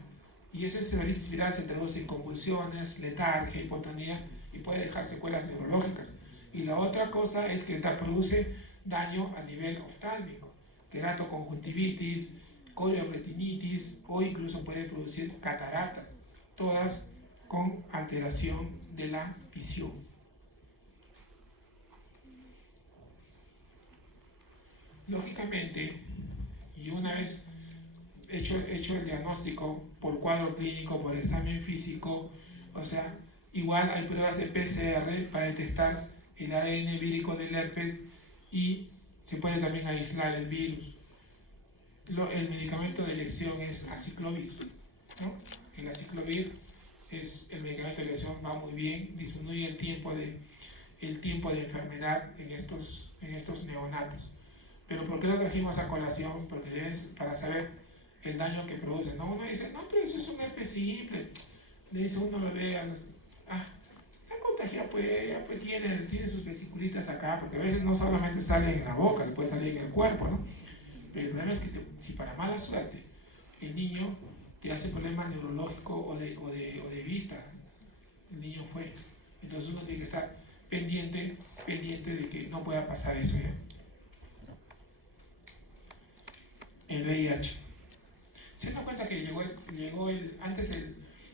Y esa encefalitis viral se traduce en convulsiones, letargia, hipotonía y puede dejar secuelas neurológicas. Y la otra cosa es que produce daño a nivel oftálmico, teratoconjuntivitis, coleopretinitis o incluso puede producir cataratas, todas con alteración de la visión. Lógicamente, y una vez hecho el diagnóstico por cuadro clínico, por examen físico, o sea, igual hay pruebas de PCR para detectar el ADN vírico del herpes y se puede también aislar el virus. El medicamento de elección es aciclovir, ¿no? El aciclovir es el medicamento de elección, va muy bien, disminuye el tiempo de enfermedad en estos neonatos. Pero ¿por qué lo trajimos a colación? Porque es para saber el daño que produce. ¿No? Uno dice, no, pero eso es un herpes simple. Le dice uno, lo ve a los... la contagia pues, ya pues tiene sus vesiculitas acá, porque a veces no solamente sale en la boca, le puede salir en el cuerpo, ¿no? Pero el problema es que si para mala suerte el niño te hace problema neurológico o de vista, el niño fue. Entonces uno tiene que estar pendiente de que no pueda pasar eso, ¿ya? El VIH. Se dan cuenta que llegó antes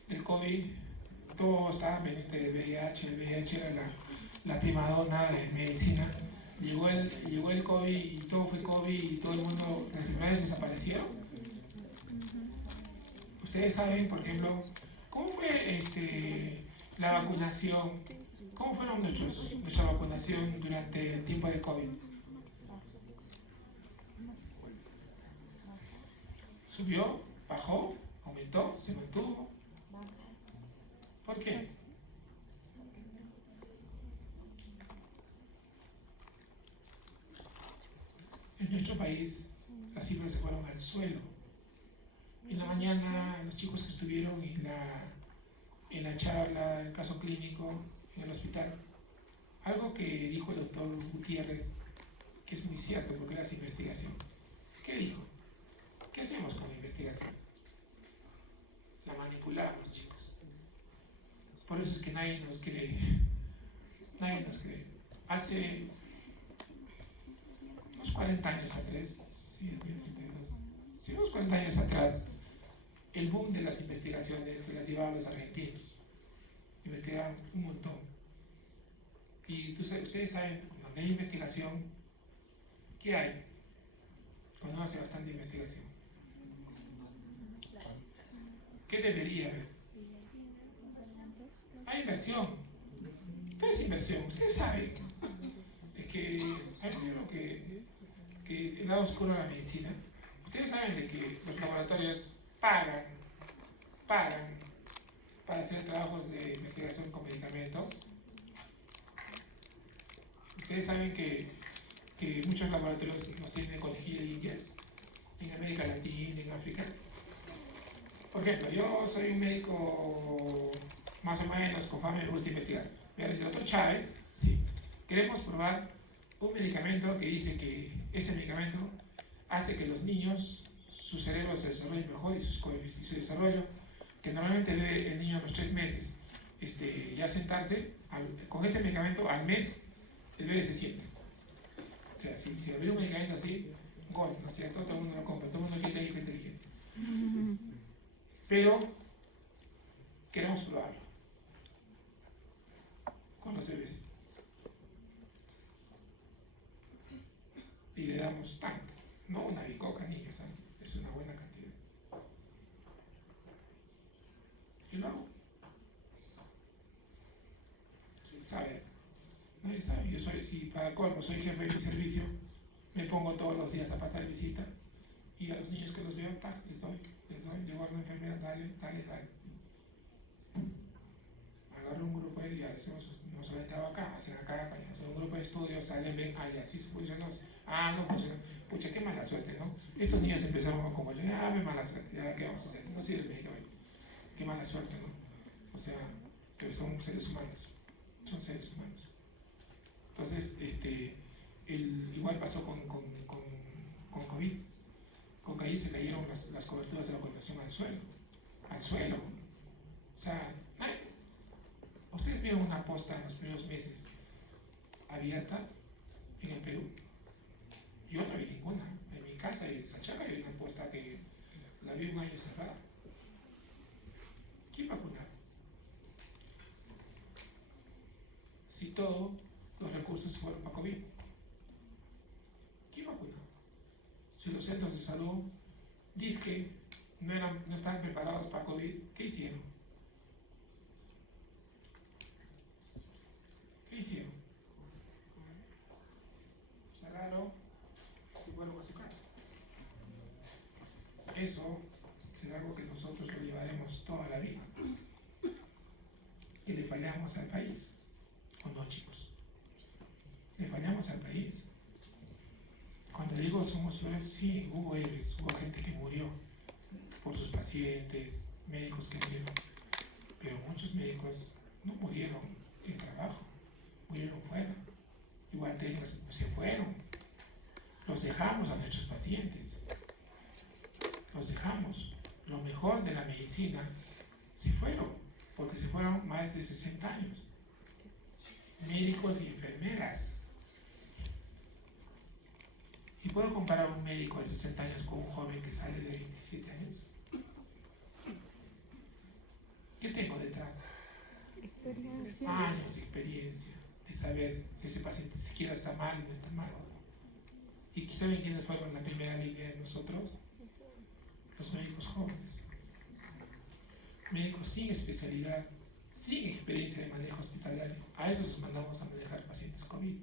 del COVID, todo estaba pendiente del VIH, el VIH era la primadona de medicina. Llegó el COVID y todo fue COVID y todo el mundo, las enfermedades desaparecieron. Ustedes saben, por ejemplo, ¿cómo fue la vacunación? ¿Cómo fueron nuestra vacunación durante el tiempo de COVID? ¿Subió? ¿Bajó? ¿Aumentó? ¿Se mantuvo? ¿Por qué? En nuestro país las cifras se fueron al suelo. En la mañana los chicos que estuvieron en la charla, el caso clínico, en el hospital, algo que dijo el doctor Gutiérrez, que es muy cierto porque era investigación. ¿Qué dijo? ¿Qué hacemos con la investigación? La manipulamos, chicos. Por eso es que nadie nos cree. Nadie nos cree. Hace unos 40 años atrás, unos 40 años atrás, el boom de las investigaciones se las llevaban los argentinos. Investigaban un montón. Y ustedes saben, cuando hay investigación, ¿qué hay? Cuando uno hace bastante investigación. ¿Qué debería haber? Hay inversión. ¿Qué es inversión? Ustedes saben. Es que hay un libro que el lado oscuro de la medicina. Ustedes saben de que los laboratorios pagan para hacer trabajos de investigación con medicamentos. Ustedes saben que muchos laboratorios nos tienen conejillos de indias en América Latina, en África. Por ejemplo, yo soy un médico más o menos con fama, me gusta investigar. Pero el doctor Chávez, sí, queremos probar un medicamento que dice que este medicamento hace que los niños, su cerebro se desarrolle mejor y su desarrollo, que normalmente debe el niño a los 3 meses ya sentarse, con este medicamento al mes el bebé se sienta. O sea, si se abrió un medicamento así, gol, ¿no es cierto? Todo el mundo lo compra, todo el mundo quiere tener inteligencia. Pero queremos probarlo con los bebés. Y le damos tanto, no una bicoca, niños, ¿sabes? Es una buena cantidad. Y lo hago. ¿Quién sabe? Nadie sabe. Yo soy, si para colmo soy jefe de mi servicio, me pongo todos los días a pasar visita y a los niños que los veo, les doy, llego a una enfermera, dale. Agarro un grupo y ya decimos, no solo estaba acá, hacen acá, hacen un grupo de estudios, salen, ven, sí se funciona, no funciona. Pucha, qué mala suerte, ¿no? Estos niños empezaron a como, qué mala suerte, ya, ¿qué vamos a hacer? No sirve el medicamento. Qué mala suerte, ¿no? O sea, pero son seres humanos. Son seres humanos. Entonces, igual pasó con COVID. Con COVID se cayeron las coberturas de vacunación al suelo. O sea, ustedes vieron una posta en los primeros meses abierta en el Perú. Yo no vi ninguna. En mi casa en Sachaca hay una posta que la vi un año cerrada. ¿Quién vacunar? Si todos los recursos fueron para COVID, ¿quién vacunó? Si los centros de salud dicen que no estaban preparados para COVID, ¿qué hicieron? ¿Qué hicieron? Cerraron, se fueron a su casa. Eso será algo que nosotros lo llevaremos toda la vida. Y le fallamos al país. ¿O no, chicos? Le fallamos al país. Cuando digo somos héroes, sí, hubo héroes, hubo gente que murió por sus pacientes, médicos que murieron, pero muchos médicos no murieron en trabajo, murieron fuera. Igual técnicos se fueron, los dejamos a nuestros pacientes, los dejamos. Lo mejor de la medicina se fueron, porque se fueron más de 60 años. Médicos y enfermeras. ¿Y puedo comparar a un médico de 60 años con un joven que sale de 27 años? ¿Qué tengo detrás? Experiencia. Años de experiencia, de saber si ese paciente siquiera está mal o no está mal. ¿Y saben quiénes fueron la primera línea de nosotros? Los médicos jóvenes. Médicos sin especialidad, sin experiencia de manejo hospitalario. A esos los mandamos a manejar pacientes COVID.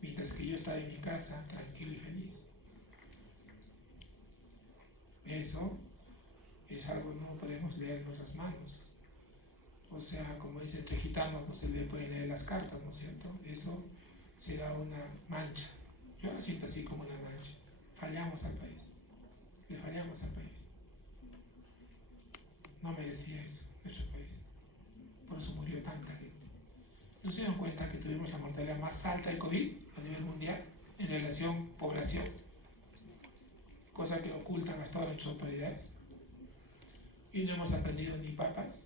Mientras que yo estaba en mi casa, tranquilo y feliz. Eso es algo que no podemos leernos las manos. O sea, como dice, entre gitanos no se le pueden leer las cartas, ¿no es cierto? Eso será una mancha. Yo lo siento así como una mancha. Fallamos al país. Le fallamos al país. No merecía eso, nuestro país. Por eso murió tanta gente. ¿No se dan cuenta que tuvimos la mortalidad más alta del COVID a nivel mundial en relación población? Cosa que ocultan hasta ahora nuestras autoridades. Y no hemos aprendido ni papas.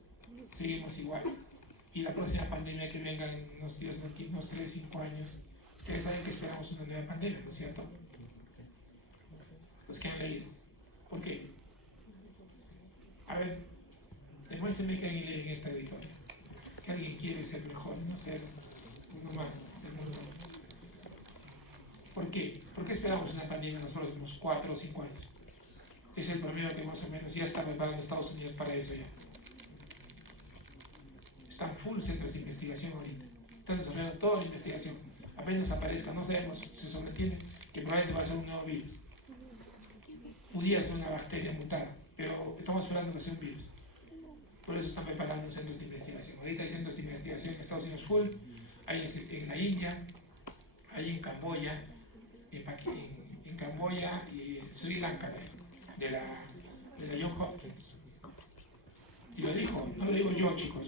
Seguimos igual. Y la próxima pandemia que venga en unos 3, 5 años, ustedes saben que esperamos una nueva pandemia, ¿no es cierto? Los que han leído. ¿Por qué? A ver, demuéstrenme que alguien lee en esta editorial. Que alguien quiere ser mejor, no ser uno más del mundo. ¿Por qué? ¿Por qué esperamos una pandemia en los próximos 4 o 5 años? Es el promedio que más o menos ya está preparando Estados Unidos para eso ya. Están full centros de investigación ahorita. Están desarrollando toda la investigación. Apenas aparezca, no sabemos si se sobreentiende que probablemente va a ser un nuevo virus. Pudiera ser una bacteria mutada, pero estamos esperando que sea un virus. Por eso están preparando centros de investigación. Ahorita hay centros de investigación en Estados Unidos full, hay en la India, hay en Camboya, en Camboya y en Sri Lanka, de la Johns Hopkins. Y lo dijo, no lo digo yo, chicos,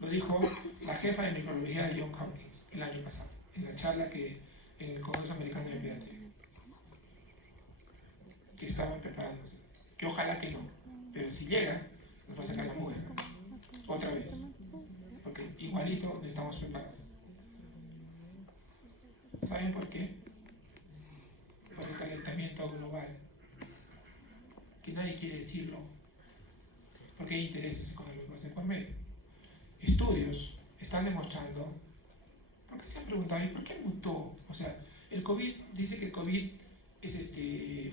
lo dijo la jefa de microbiología de Johns Hopkins el año pasado, en la charla que en el Congreso Americano de Pediatría, que estaban preparándose, que ojalá que no, pero si llega, nos va a sacar la mujer, otra vez, porque igualito estamos preparados. ¿Saben por qué? Por el calentamiento global, que nadie quiere decirlo, porque hay intereses económicos de por medio. Estudios están demostrando, porque se han preguntado, ¿y por qué mutó? O sea, el COVID, dice que el COVID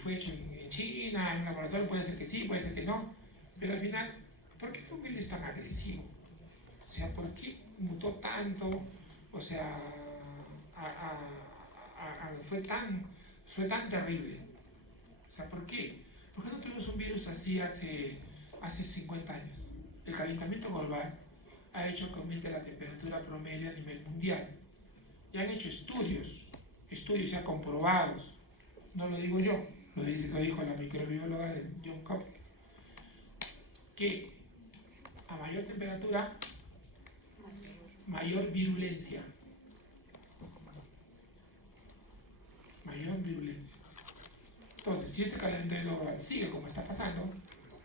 fue hecho en China, en un laboratorio, puede ser que sí, puede ser que no, pero al final, ¿por qué fue un virus tan agresivo? O sea, ¿por qué mutó tanto? O sea, fue tan terrible. O sea, ¿por qué? ¿Por qué no tuvimos un virus así hace 50 años? El calentamiento global ha hecho que aumente la temperatura promedio a nivel mundial. Ya han hecho estudios ya comprobados. No lo digo yo, lo dijo la microbióloga de Johns Hopkins, que a mayor temperatura mayor virulencia. Mayor virulencia. Entonces, si este calentamiento global sigue como está pasando,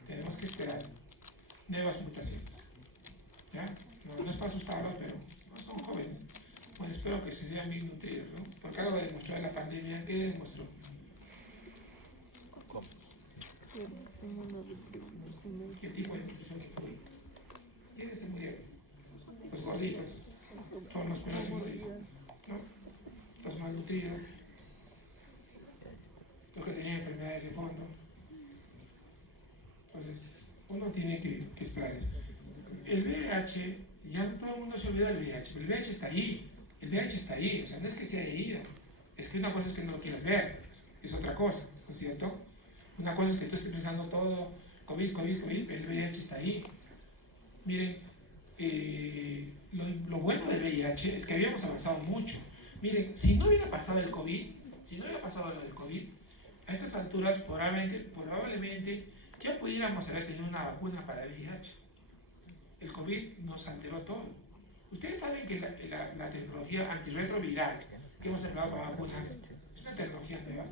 tenemos que esperar nuevas mutaciones. ¿Ya? No es para asustarlos, pero no son jóvenes. Bueno, espero que se sean bien nutridos, ¿no? Porque algo demostró en la pandemia, ¿qué demostró? ¿Cómo? ¿Qué tipo de nutrición fue? ¿Quiénes se murieron? Los gorditos, son los que no se murieron, ¿no? Los malnutridos, los que tenían enfermedades de fondo. Entonces, uno tiene que esperar eso. El VIH, ya todo el mundo se olvida del VIH, pero el VIH está ahí. El VIH está ahí, o sea, no es que se haya ido. Es que una cosa es que no lo quieras ver, es otra cosa, ¿no es cierto? Una cosa es que tú estés pensando todo, COVID, pero el VIH está ahí. Miren, lo bueno del VIH es que habíamos avanzado mucho. Miren, si no hubiera pasado el COVID, a estas alturas probablemente ya pudiéramos haber tenido una vacuna para el VIH. El COVID nos alteró todo. Ustedes saben que la tecnología antirretroviral que hemos empleado para vacunas es una tecnología nueva.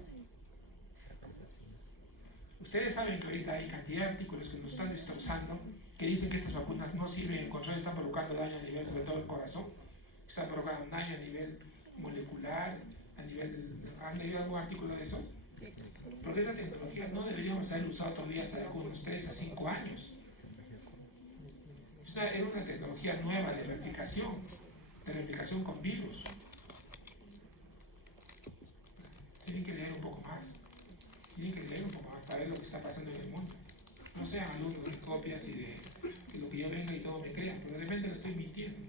Ustedes saben que ahorita hay cantidad de artículos que nos están destrozando, que dicen que estas vacunas no sirven, en control están provocando daño a nivel, sobre todo del corazón, están provocando daño a nivel molecular, ¿han leído algún artículo de eso? Porque esa tecnología no deberíamos haber usado todavía hasta de unos 3 a 5 años. Era una tecnología nueva de replicación con virus. Tienen que leer un poco más para ver lo que está pasando en el mundo. No sean alumnos de copias y de lo que yo venga y todo me crean, pero de repente lo estoy mintiendo.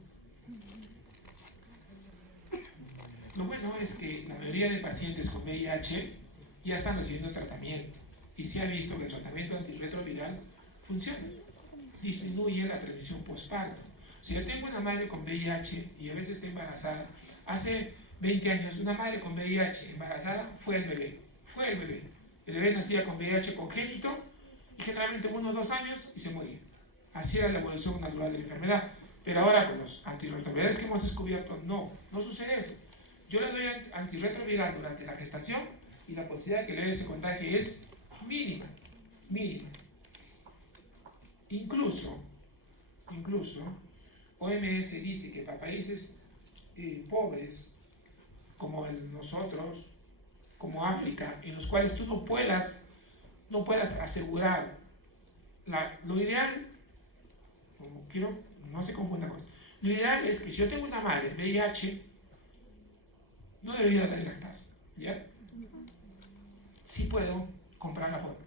Lo bueno es que la mayoría de pacientes con VIH ya están recibiendo tratamiento y se ha visto que el tratamiento antirretroviral funciona, disminuye la transmisión postparto. Si yo tengo una madre con VIH y a veces está embarazada, hace 20 años una madre con VIH embarazada fue el bebé. El bebé nacía con VIH congénito y generalmente 1 o 2 años y se moría. Así era la evolución natural de la enfermedad. Pero ahora con los antirretrovirales que hemos descubierto, no sucede eso. Yo le doy antirretroviral durante la gestación y la posibilidad de que el bebé se contagie es mínima. Incluso, OMS dice que para países pobres, como nosotros, como África, en los cuales tú no puedas asegurar lo ideal, no se confunda con esto, lo ideal es que si yo tengo una madre VIH, no debería de lactar, ¿ya? Sí puedo comprar la fórmula.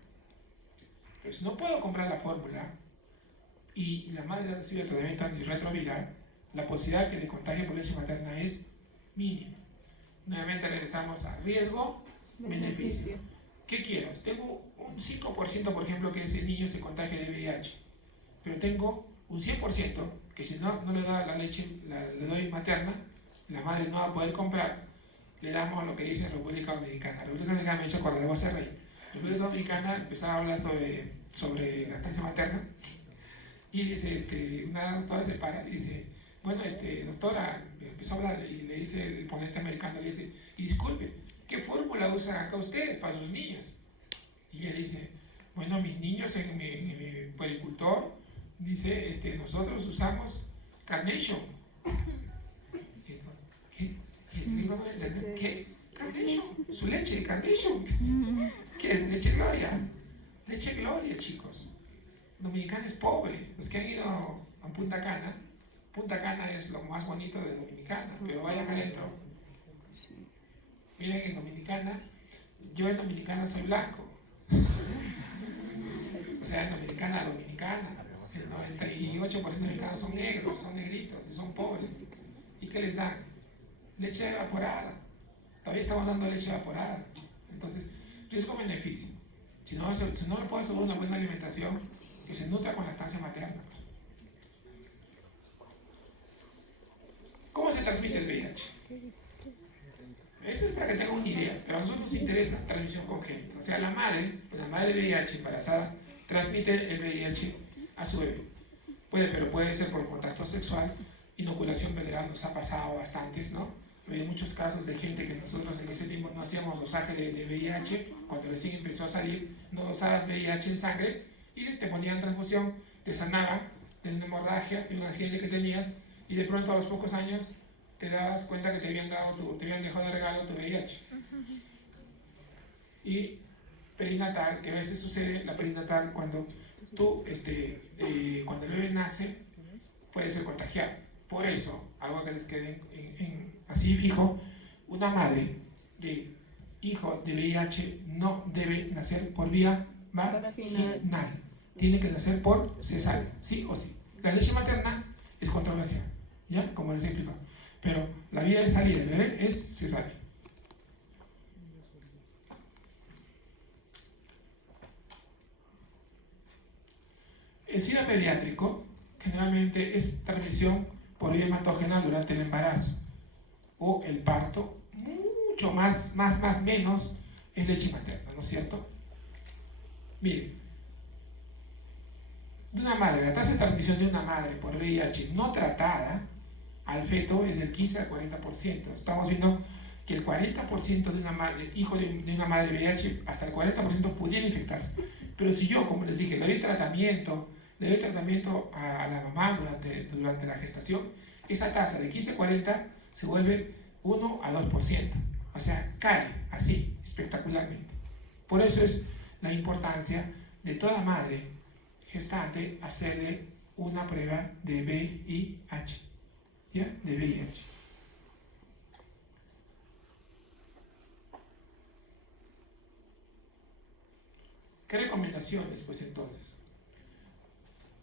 Pero si no puedo comprar la fórmula y la madre recibe tratamiento antirretroviral, la posibilidad de que le contagie por leche materna es mínima. Nuevamente regresamos a riesgo, beneficio. ¿Qué quiero? Tengo un 5%, por ejemplo, que ese niño se contagie de VIH, pero tengo un 100% que si no le da la leche, le doy materna, la madre no va a poder comprar, le damos lo que dice República Dominicana. República Dominicana me hizo acordar, debo ser rey. República Dominicana empezaba a hablar sobre lactancia materna y dice, una doctora se para y dice, bueno, doctora, empezó a hablar y le dice el ponente americano, le dice, y disculpe, ¿qué fórmula usan acá ustedes para sus niños? Y ella dice, bueno, mis niños en mi puericultor, dice, nosotros usamos Carnation. ¿Qué es Carnation? Su leche de Carnation. ¿Qué es? Leche Gloria. Leche Gloria, chicos. Dominicana es pobre. Los que han ido a Punta Cana es lo más bonito de Dominicana, pero vayan adentro. Miren, en Dominicana, yo en Dominicana soy blanco. O sea, en Dominicana, el 98% de dominicanos son negros, son negritos, y son pobres. ¿Y qué les dan? Leche evaporada. Todavía estamos dando leche evaporada. Entonces, riesgo-beneficio. Si no le puedo asegurar una buena alimentación, que se nutra con lactancia materna. ¿Cómo se transmite el VIH? Eso es para que tengan una idea, pero a nosotros nos interesa la transmisión congénita. O sea, la madre de VIH embarazada transmite el VIH a su bebé. Pero puede ser por contacto sexual inoculación federal nos ha pasado bastantes, ¿no? Había muchos casos de gente que nosotros en ese tiempo no hacíamos dosaje de VIH, cuando recién empezó a salir, no dosabas VIH en sangre y te ponían transfusión, te sanaban de una hemorragia, de un accidente que tenías, y de pronto a los pocos años te dabas cuenta que te habían dejado de regalo tu VIH. Y perinatal, que a veces sucede la perinatal cuando cuando el bebé nace, puede ser contagiado. Por eso, algo que les quede así fijo, una madre de hijo de VIH no debe nacer por vía vaginal. Tiene que nacer por cesárea, sí o sí. La leche materna es controversial, ¿ya? Como les explico. Pero la vía de salida del bebé es cesárea. El SIDA pediátrico generalmente es transmisión por vía hematógena durante el embarazo o el parto, mucho más menos es leche materna, ¿no es cierto? Miren, la tasa de transmisión de una madre por VIH no tratada al feto es del 15 al 40%. Estamos viendo que el 40% de una madre, hijo de una madre VIH, hasta el 40% pudiera infectarse. Pero si yo, como les dije, le doy tratamiento a la mamá durante la gestación, esa tasa de 15 a 40 se vuelve 1 a 2%. O sea, cae así, espectacularmente. Por eso es la importancia de toda madre gestante hacerle una prueba de VIH. ¿Ya? De VIH. ¿Qué recomendaciones, pues entonces?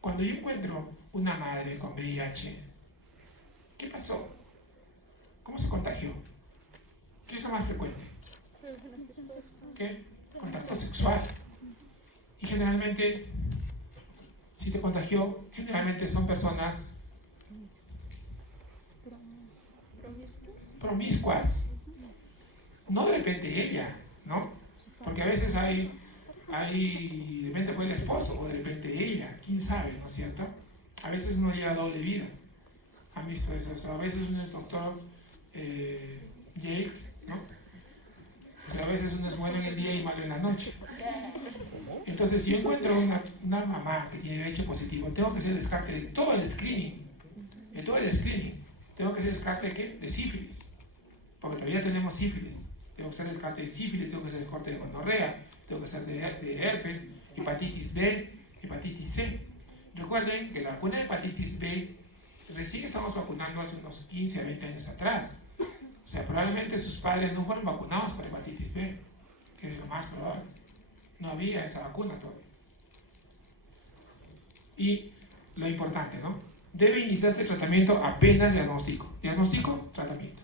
Cuando yo encuentro una madre con VIH, ¿qué pasó? ¿Cómo se contagió? ¿Qué es lo más frecuente? ¿Qué? Contacto sexual. Y generalmente, si te contagió, generalmente son personas promiscuas. No de repente ella, ¿no? Porque a veces hay de repente fue el esposo o de repente ella, quién sabe, ¿no es cierto? A veces uno lleva doble vida. ¿Han visto eso? O sea, a veces uno es doctor Jake, ¿no? O sea, a veces uno es bueno en el día y malo en la noche. Entonces, si yo encuentro una mamá que tiene VIH positivo, tengo que hacer el descarte de todo el screening. De todo el screening. Tengo que hacer el descarte de ¿qué? De sífilis. Porque todavía tenemos sífilis. Tengo que hacer el descarte de sífilis, tengo que hacer el corte de gonorrea, tengo que hacer de herpes, hepatitis B, hepatitis C. Recuerden que la vacuna de hepatitis B recién estamos vacunando hace unos 15 a 20 años atrás. O sea, probablemente sus padres no fueron vacunados por hepatitis B, que es lo más probable. No había esa vacuna todavía. Y lo importante, ¿no? Debe iniciarse el tratamiento apenas diagnóstico. Diagnóstico, tratamiento.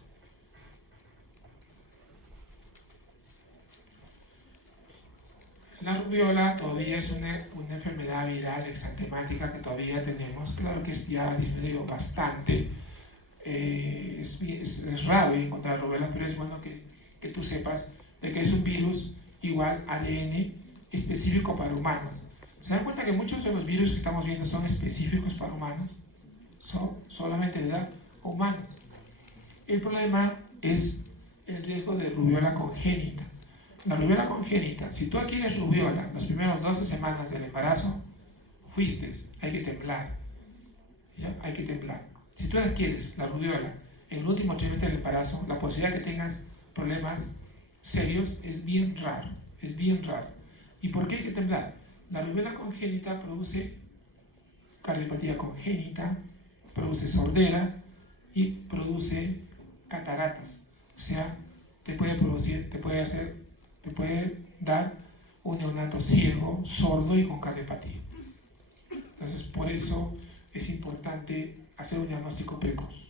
La rubiola todavía es una enfermedad viral exantemática que todavía tenemos. Claro que ya ha disminuido bastante. Es raro encontrar rubiola, pero es bueno que tú sepas de que es un virus igual ADN específico para humanos. ¿Se dan cuenta que muchos de los virus que estamos viendo son específicos para humanos? Son solamente de edad humana. El problema es el riesgo de rubiola congénita. La rubiola congénita, si tú adquieres rubiola las primeras 12 semanas del embarazo, fuiste, hay que temblar. ¿Ya? Hay que temblar. Si tú adquieres la rubiola en el último trimestre del embarazo, la posibilidad de que tengas problemas serios es bien raro. Es bien raro. ¿Y por qué hay que temblar? La rubiola congénita produce cardiopatía congénita, produce sordera y produce cataratas. O sea, te puede dar un neonato ciego, sordo y con cardiopatía. Entonces, por eso es importante hacer un diagnóstico precoz.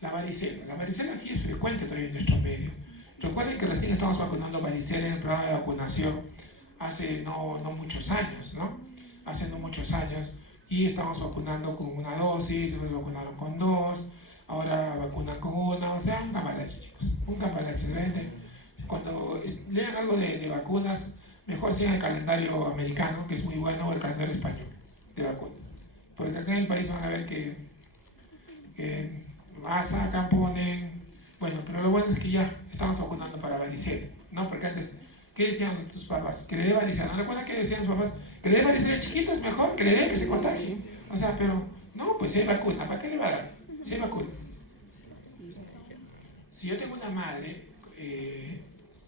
La varicela sí es frecuente todavía en nuestro medio. Recuerden que recién estamos vacunando varicela en el programa de vacunación hace no muchos años, ¿no? Hace no muchos años, y estamos vacunando con una dosis, nos vacunaron con 2, ahora vacunan con 1, o sea, un cambalache, chicos, un cambalache. Realmente, cuando lean algo de vacunas, mejor sigan el calendario americano, que es muy bueno, o el calendario español de vacunas, Porque acá en el país van a ver que masa, camponen, bueno, pero lo bueno es que ya estamos vacunando para varicela, ¿no? Porque antes, ¿qué decían tus papás? Que le dé varicela, ¿no recuerdan qué decían sus papás? Que le dé varicela a chiquito es mejor, que le dé que se contagie. O sea, pero, no, pues si hay vacuna, ¿para qué le va a dar? Si hay vacuna. Si yo tengo una madre,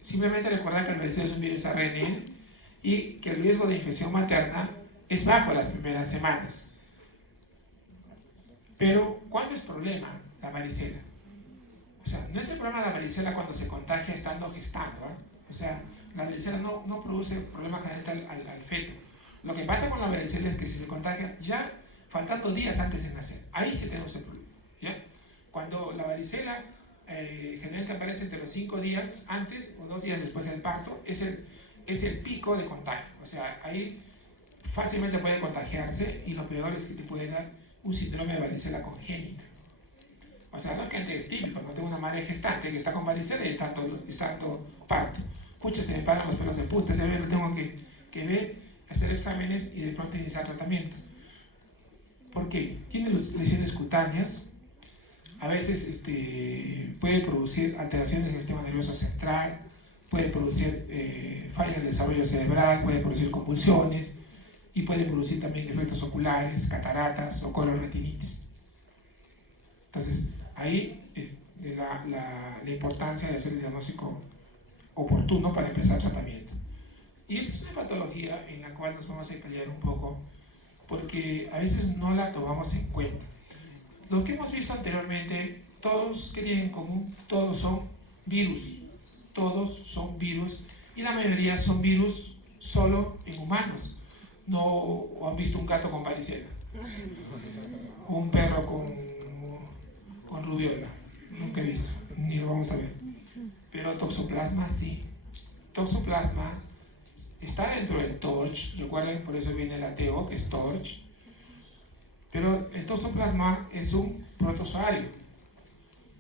simplemente recordar que el varicela es un virus ARN y que el riesgo de infección materna es bajo las primeras semanas. Pero, ¿cuándo es problema la varicela? O sea, no es el problema de la varicela cuando se contagia estando gestando, ¿eh? O sea, la varicela no produce problema general al feto. Lo que pasa con la varicela es que si se contagia ya faltando días antes de nacer, ahí sí tenemos el problema, ¿ya? Cuando la varicela generalmente aparece entre los 5 días antes o 2 días después del parto, es el pico de contagio. O sea, ahí fácilmente puede contagiarse y lo peor es que te puede dar un síndrome de varicela congénita. O sea, no es que es típico, no tengo una madre gestante que está con varicela y está todo parto. Pucha, se me paran los pelos de punta, ese bebé lo tengo que ver, hacer exámenes y de pronto iniciar tratamiento. ¿Por qué? Tiene lesiones cutáneas, a veces puede producir alteraciones en el sistema nervioso central, puede producir fallas de desarrollo cerebral, puede producir convulsiones y puede producir también defectos oculares, cataratas o colorretinitis. Entonces, ahí es la importancia de hacer el diagnóstico oportuno para empezar el tratamiento. Y esta es una patología en la cual nos vamos a detallar un poco porque a veces no la tomamos en cuenta. Lo que hemos visto anteriormente, todos que tienen en común, todos son virus. Todos son virus y la mayoría son virus solo en humanos. No han visto un gato con varicela, o un perro con rubiola, nunca he visto, ni lo vamos a ver. Pero toxoplasma sí. Toxoplasma está dentro del TORCH, recuerden, por eso viene la TO, que es TORCH. Pero el toxoplasma es un protozoario.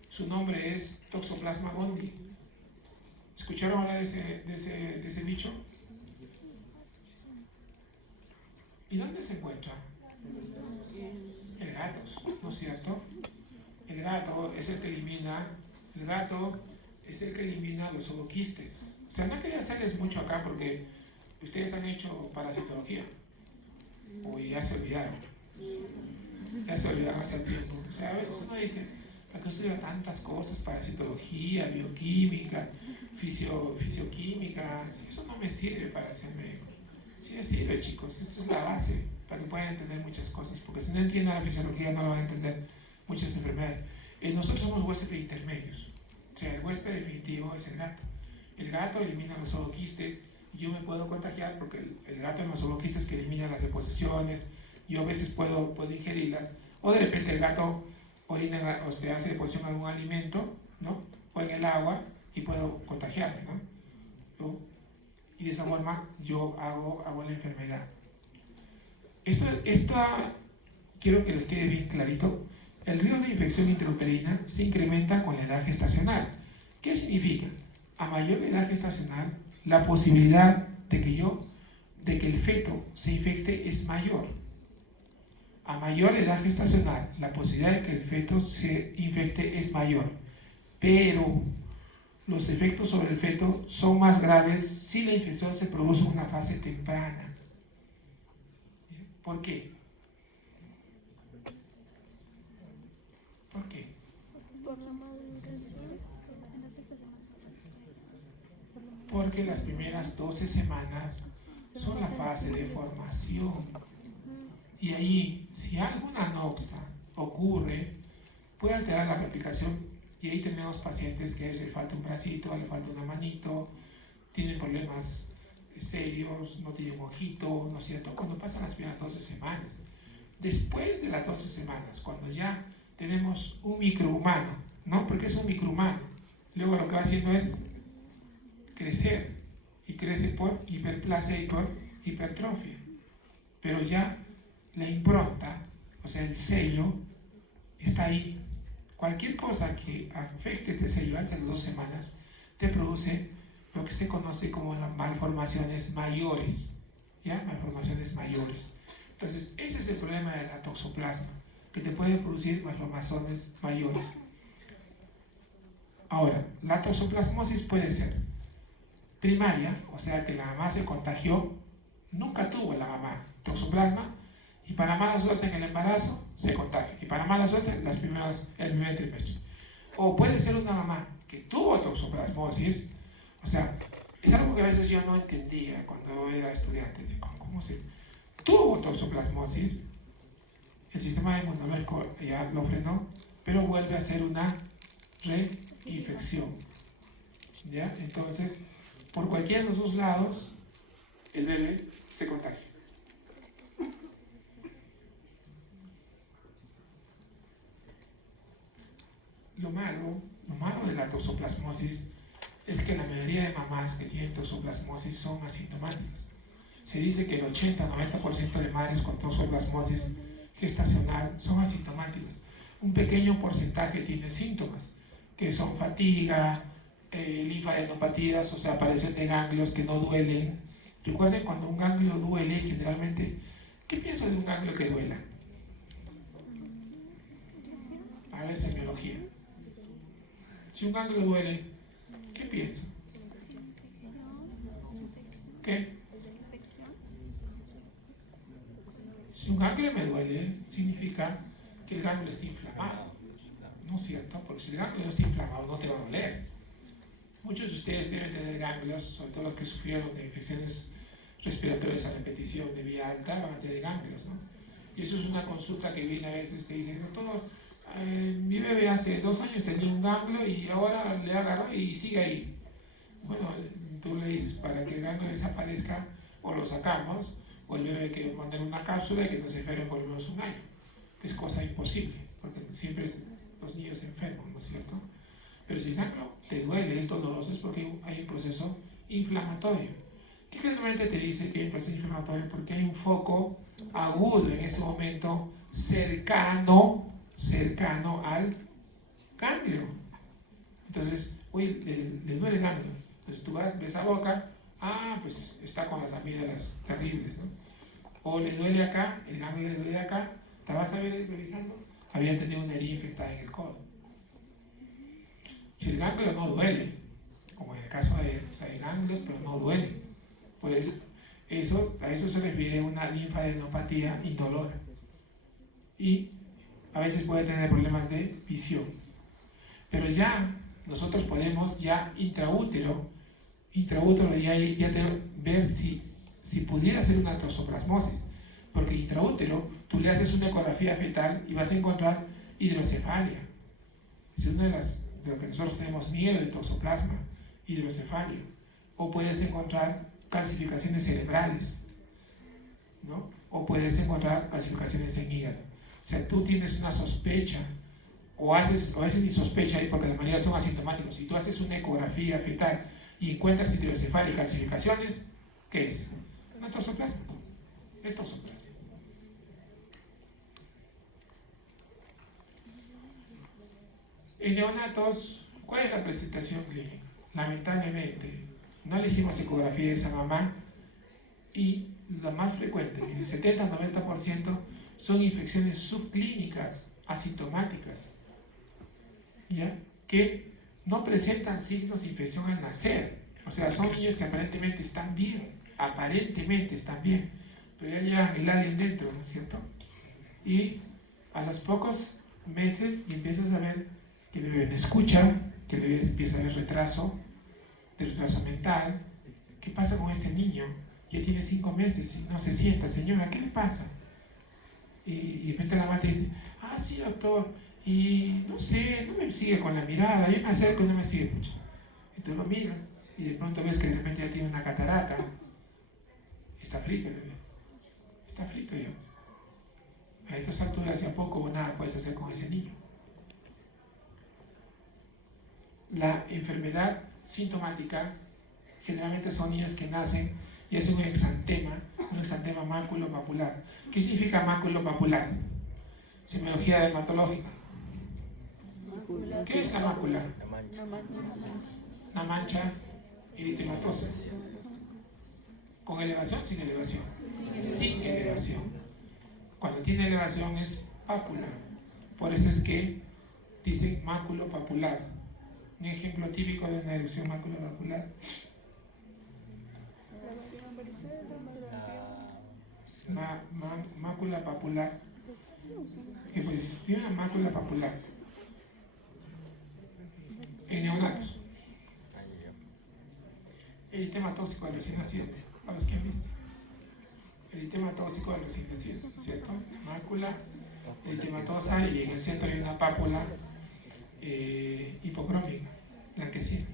Su nombre es Toxoplasma gondii. ¿Escucharon hablar de ese bicho? ¿Y dónde se encuentra? El gato, ¿no es cierto? El gato es el que elimina los zooquistes. O sea, no quería hacerles mucho acá porque ustedes han hecho parasitología. O ya se olvidaron. Ya se olvidaron hace tiempo. O sea, a veces uno dice, ¿para qué estudio tantas cosas? Parasitología, bioquímica, fisioquímica. Eso no me sirve para ser médico. Sí me sirve, chicos. Esa es la base para que puedan entender muchas cosas. Porque si no entienden la fisiología no van a entender muchas enfermedades. Nosotros somos huéspedes intermedios. O sea, el huésped definitivo es el gato. El gato elimina los zooquistes. Yo me puedo contagiar porque el gato en los zooquistes que elimina las deposiciones. Yo a veces puedo ingerirlas. O de repente el gato orina, o se hace deposición en algún alimento, ¿no? O en el agua y puedo contagiarme, ¿no? Y de esa forma yo hago la enfermedad. Esto quiero que les quede bien clarito. El riesgo de infección intrauterina se incrementa con la edad gestacional. ¿Qué significa? A mayor edad gestacional, la posibilidad de que el feto se infecte es mayor. A mayor edad gestacional, la posibilidad de que el feto se infecte es mayor. Pero los efectos sobre el feto son más graves si la infección se produce en una fase temprana. ¿Por qué? ¿Por qué? Por la maduración. Porque las primeras 12 semanas son la fase de formación. Y ahí, si alguna anoxa ocurre, puede alterar la replicación. Y ahí tenemos pacientes que le falta un bracito, le falta una manito, tienen problemas serios, no tienen un ojito, ¿no es cierto? Cuando pasan las primeras 12 semanas. Después de las 12 semanas, cuando ya tenemos un microhumano, ¿no? Porque es un microhumano. Luego lo que va haciendo es crecer, y crece por hiperplasia y por hipertrofia. Pero ya la impronta, o sea, el sello, está ahí. Cualquier cosa que afecte este sello antes de las 2 semanas te produce lo que se conoce como las malformaciones mayores. ¿Ya? Malformaciones mayores. Entonces, ese es el problema de la toxoplasma, que te puede producir malformaciones mayores. Ahora, la toxoplasmosis puede ser primaria, o sea que la mamá se contagió, nunca tuvo la mamá toxoplasma, y para mala suerte en el embarazo se contagia, y para mala suerte el primer trimestre. O puede ser una mamá que tuvo toxoplasmosis, o sea, es algo que a veces yo no entendía cuando era estudiante, ¿cómo se tuvo toxoplasmosis? El sistema inmunológico ya lo frenó, pero vuelve a ser una reinfección. ¿Ya? Entonces, por cualquiera de los dos lados, el bebé se contagia. Lo malo de la toxoplasmosis es que la mayoría de mamás que tienen toxoplasmosis son asintomáticas. Se dice que el 80-90% de madres con toxoplasmosis gestacional son asintomáticas. Un pequeño porcentaje tiene síntomas, que son fatiga, linfadenopatías, o sea, aparecen de ganglios que no duelen. Recuerden, cuando un ganglio duele, generalmente, ¿qué pienso de un ganglio que duela? A ver, semiología. Si un ganglio duele, ¿qué pienso? ¿Qué? Si un ganglio me duele, significa que el ganglio está inflamado. ¿No es cierto? Porque si el ganglio está inflamado, no te va a doler. Muchos de ustedes deben tener ganglios, sobre todo los que sufrieron de infecciones respiratorias a repetición de vía alta, van a tener ganglios, ¿no? Y eso es una consulta que viene a veces, te dicen, doctor, mi bebé hace 2 años tenía un ganglio y ahora le agarró y sigue ahí. Bueno, tú le dices, para que el ganglio desaparezca, o lo sacamos, o el bebé que mandar una cápsula y que no se enferme por lo menos 1 año, que es cosa imposible, porque siempre los niños se enferman, ¿no es cierto? Pero si el ganglio te duele, es doloroso, es porque hay un proceso inflamatorio. ¿Qué generalmente te dice que hay un proceso inflamatorio? Porque hay un foco agudo en ese momento cercano al ganglio. Entonces, oye, le duele el ganglio. Entonces tú ves la boca, pues está con las amígdalas terribles, ¿no? O le duele acá, el ganglio le duele acá, te vas a ver revisando, había tenido una herida infectada en el codo. Si el ganglio no duele, como en el caso de, hay ganglios, pero no duele, pues a eso se refiere una linfadenopatía indolora. Y a veces puede tener problemas de visión. Pero ya nosotros podemos ya intraútero ver si pudiera ser una toxoplasmosis. Porque intraútero tú le haces una ecografía fetal y vas a encontrar hidrocefalia. Es una de lo que nosotros tenemos miedo de toxoplasma, hidrocefalia. O puedes encontrar calcificaciones cerebrales, ¿no? O puedes encontrar calcificaciones en hígado. O sea, tú tienes una sospecha, o a veces ni sospecha, porque la mayoría son asintomáticos. Si tú haces una ecografía fetal y encuentras hidrocefalia y calcificaciones, ¿qué es? Una toxoplasma. Es toxoplasma. En neonatos, ¿cuál es la presentación clínica? Lamentablemente, no le hicimos ecografía de esa mamá y lo más frecuente, en el 70-90%, son infecciones subclínicas, asintomáticas, ¿ya? Que no presentan signos de infección al nacer. O sea, son niños que aparentemente están bien, pero ya llevan el alien dentro, ¿no es cierto? Y a los pocos meses empiezas a ver que el bebé no escucha, que el bebé empieza a ver retraso mental. ¿Qué pasa con este niño? Ya tiene 5 meses y no se sienta, señora, ¿qué le pasa? Y de repente la madre dice, sí, doctor, y no sé, no me sigue con la mirada, yo me acerco y no me sigue mucho. Y tú lo miras y de pronto ves que de repente ya tiene una catarata. Está frito el bebé, está frito ya. A estas alturas ya poco o nada puedes hacer con ese niño. La enfermedad sintomática generalmente son niños que nacen y hacen un exantema máculo-papular. ¿Qué significa máculo-papular? Semiología dermatológica. ¿Qué es la mácula? Una mancha eritematosa. ¿Con elevación? Sin elevación. Sin elevación. Cuando tiene elevación es pápula. Por eso es que dicen maculopapular. Un ejemplo típico de una erupción maculopapular. Mácula papular. ¿Qué pues? Tiene una mácula papular. En neonatos. Eritema tóxico de recién nacidos. A los que han visto. Eritema tóxico de recién nacidos, ¿cierto? Mácula eritematosa y en el centro hay una pápula hipocrómica, blanquecina.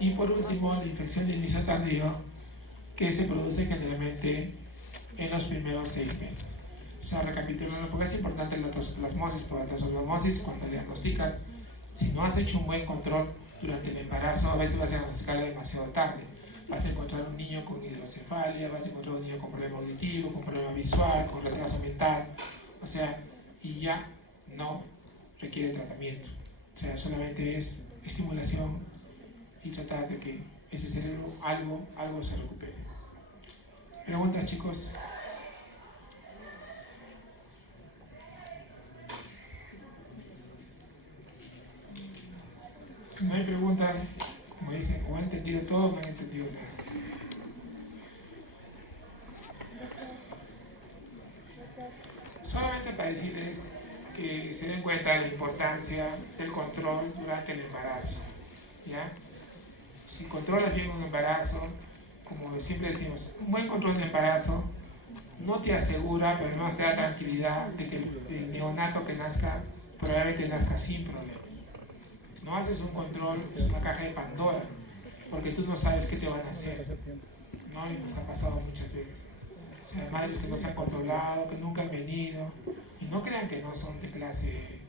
Y por último, la infección de inicio tardío, que se produce generalmente en los primeros 6 meses. O sea, recapitulando, porque es importante la toxoplasmosis, porque la toxoplasmosis, cuando diagnosticas, si no has hecho un buen control durante el embarazo, a veces vas a diagnosticar demasiado tarde. Vas a encontrar un niño con hidrocefalia, vas a encontrar un niño con problema auditivo, con problema visual, con retraso mental, o sea, y ya no requiere tratamiento. O sea, solamente es estimulación y tratar de que ese cerebro algo se recupere. Preguntas, chicos. Si no hay preguntas, como dicen, como han entendido todo, no han entendido nada. Solamente para decirles que se den cuenta de la importancia del control durante el embarazo, ¿ya? Si controlas bien un embarazo, como siempre decimos, un buen control de embarazo no te asegura, pero no te da tranquilidad de que el neonato que nazca probablemente nazca sin problemas. No haces un control, es una caja de Pandora, porque tú no sabes qué te van a hacer, ¿no? Y nos ha pasado muchas veces. O sea, madres que no se han controlado, que nunca han venido, y no crean que no son de clase,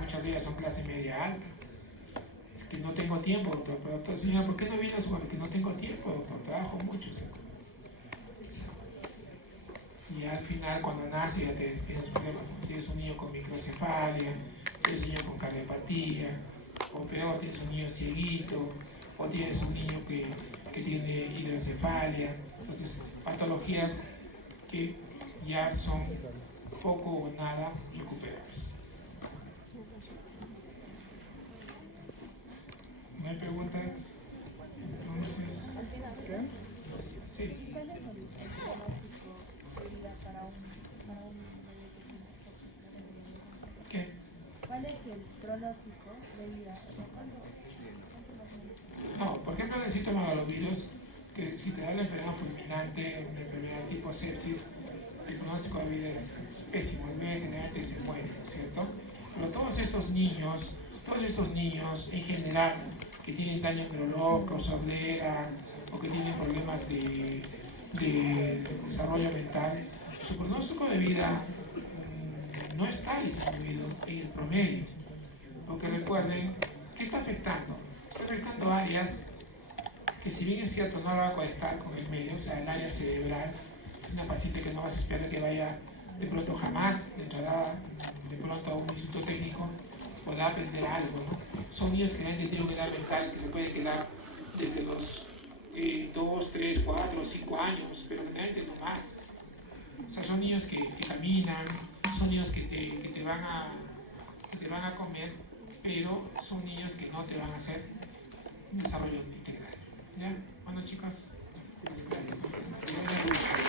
muchas de ellas son clase media alta. Es que no tengo tiempo, doctor, pero doctor, señora, ¿por qué no vienes? Porque no tengo tiempo, doctor, trabajo mucho. Y al final, cuando nace, ya tienes problemas, ¿no? Tienes un niño con microcefalia, tienes un niño con cardiopatía, o peor, tienes un niño cieguito, o tienes un niño que tiene hidrocefalia. Entonces, patologías que ya son poco o nada recuperables. ¿No hay preguntas? Entonces, sí. ¿Qué? ¿Cuál es el pronóstico de vida? No, por ejemplo, en el citomegalovirus, que si te da la enfermedad fulminante, una enfermedad tipo sepsis, el pronóstico de vida es pésimo, el bebé generalmente se muere, ¿no es cierto? Pero todos estos niños en general, que tienen daño neurológico, sordera, o que tienen problemas de desarrollo mental, su pronóstico de vida no está disminuido en el promedio. Porque recuerden, ¿qué está afectando? Está afectando áreas que, si bien es cierto, no va a conectar con el medio, o sea, el área cerebral. Una paciente que no vas a esperar que vaya de pronto, jamás entrará de pronto a un instituto técnico, podrá aprender algo, ¿no? Son niños que han tenido una edad mental que se puede quedar desde los 2, 3, 4, 5 años, pero generalmente no más. O sea, son niños que caminan, son niños que te van a comer, pero son niños que no te van a hacer un desarrollo integral. ¿Ya? Bueno, chicos, gracias.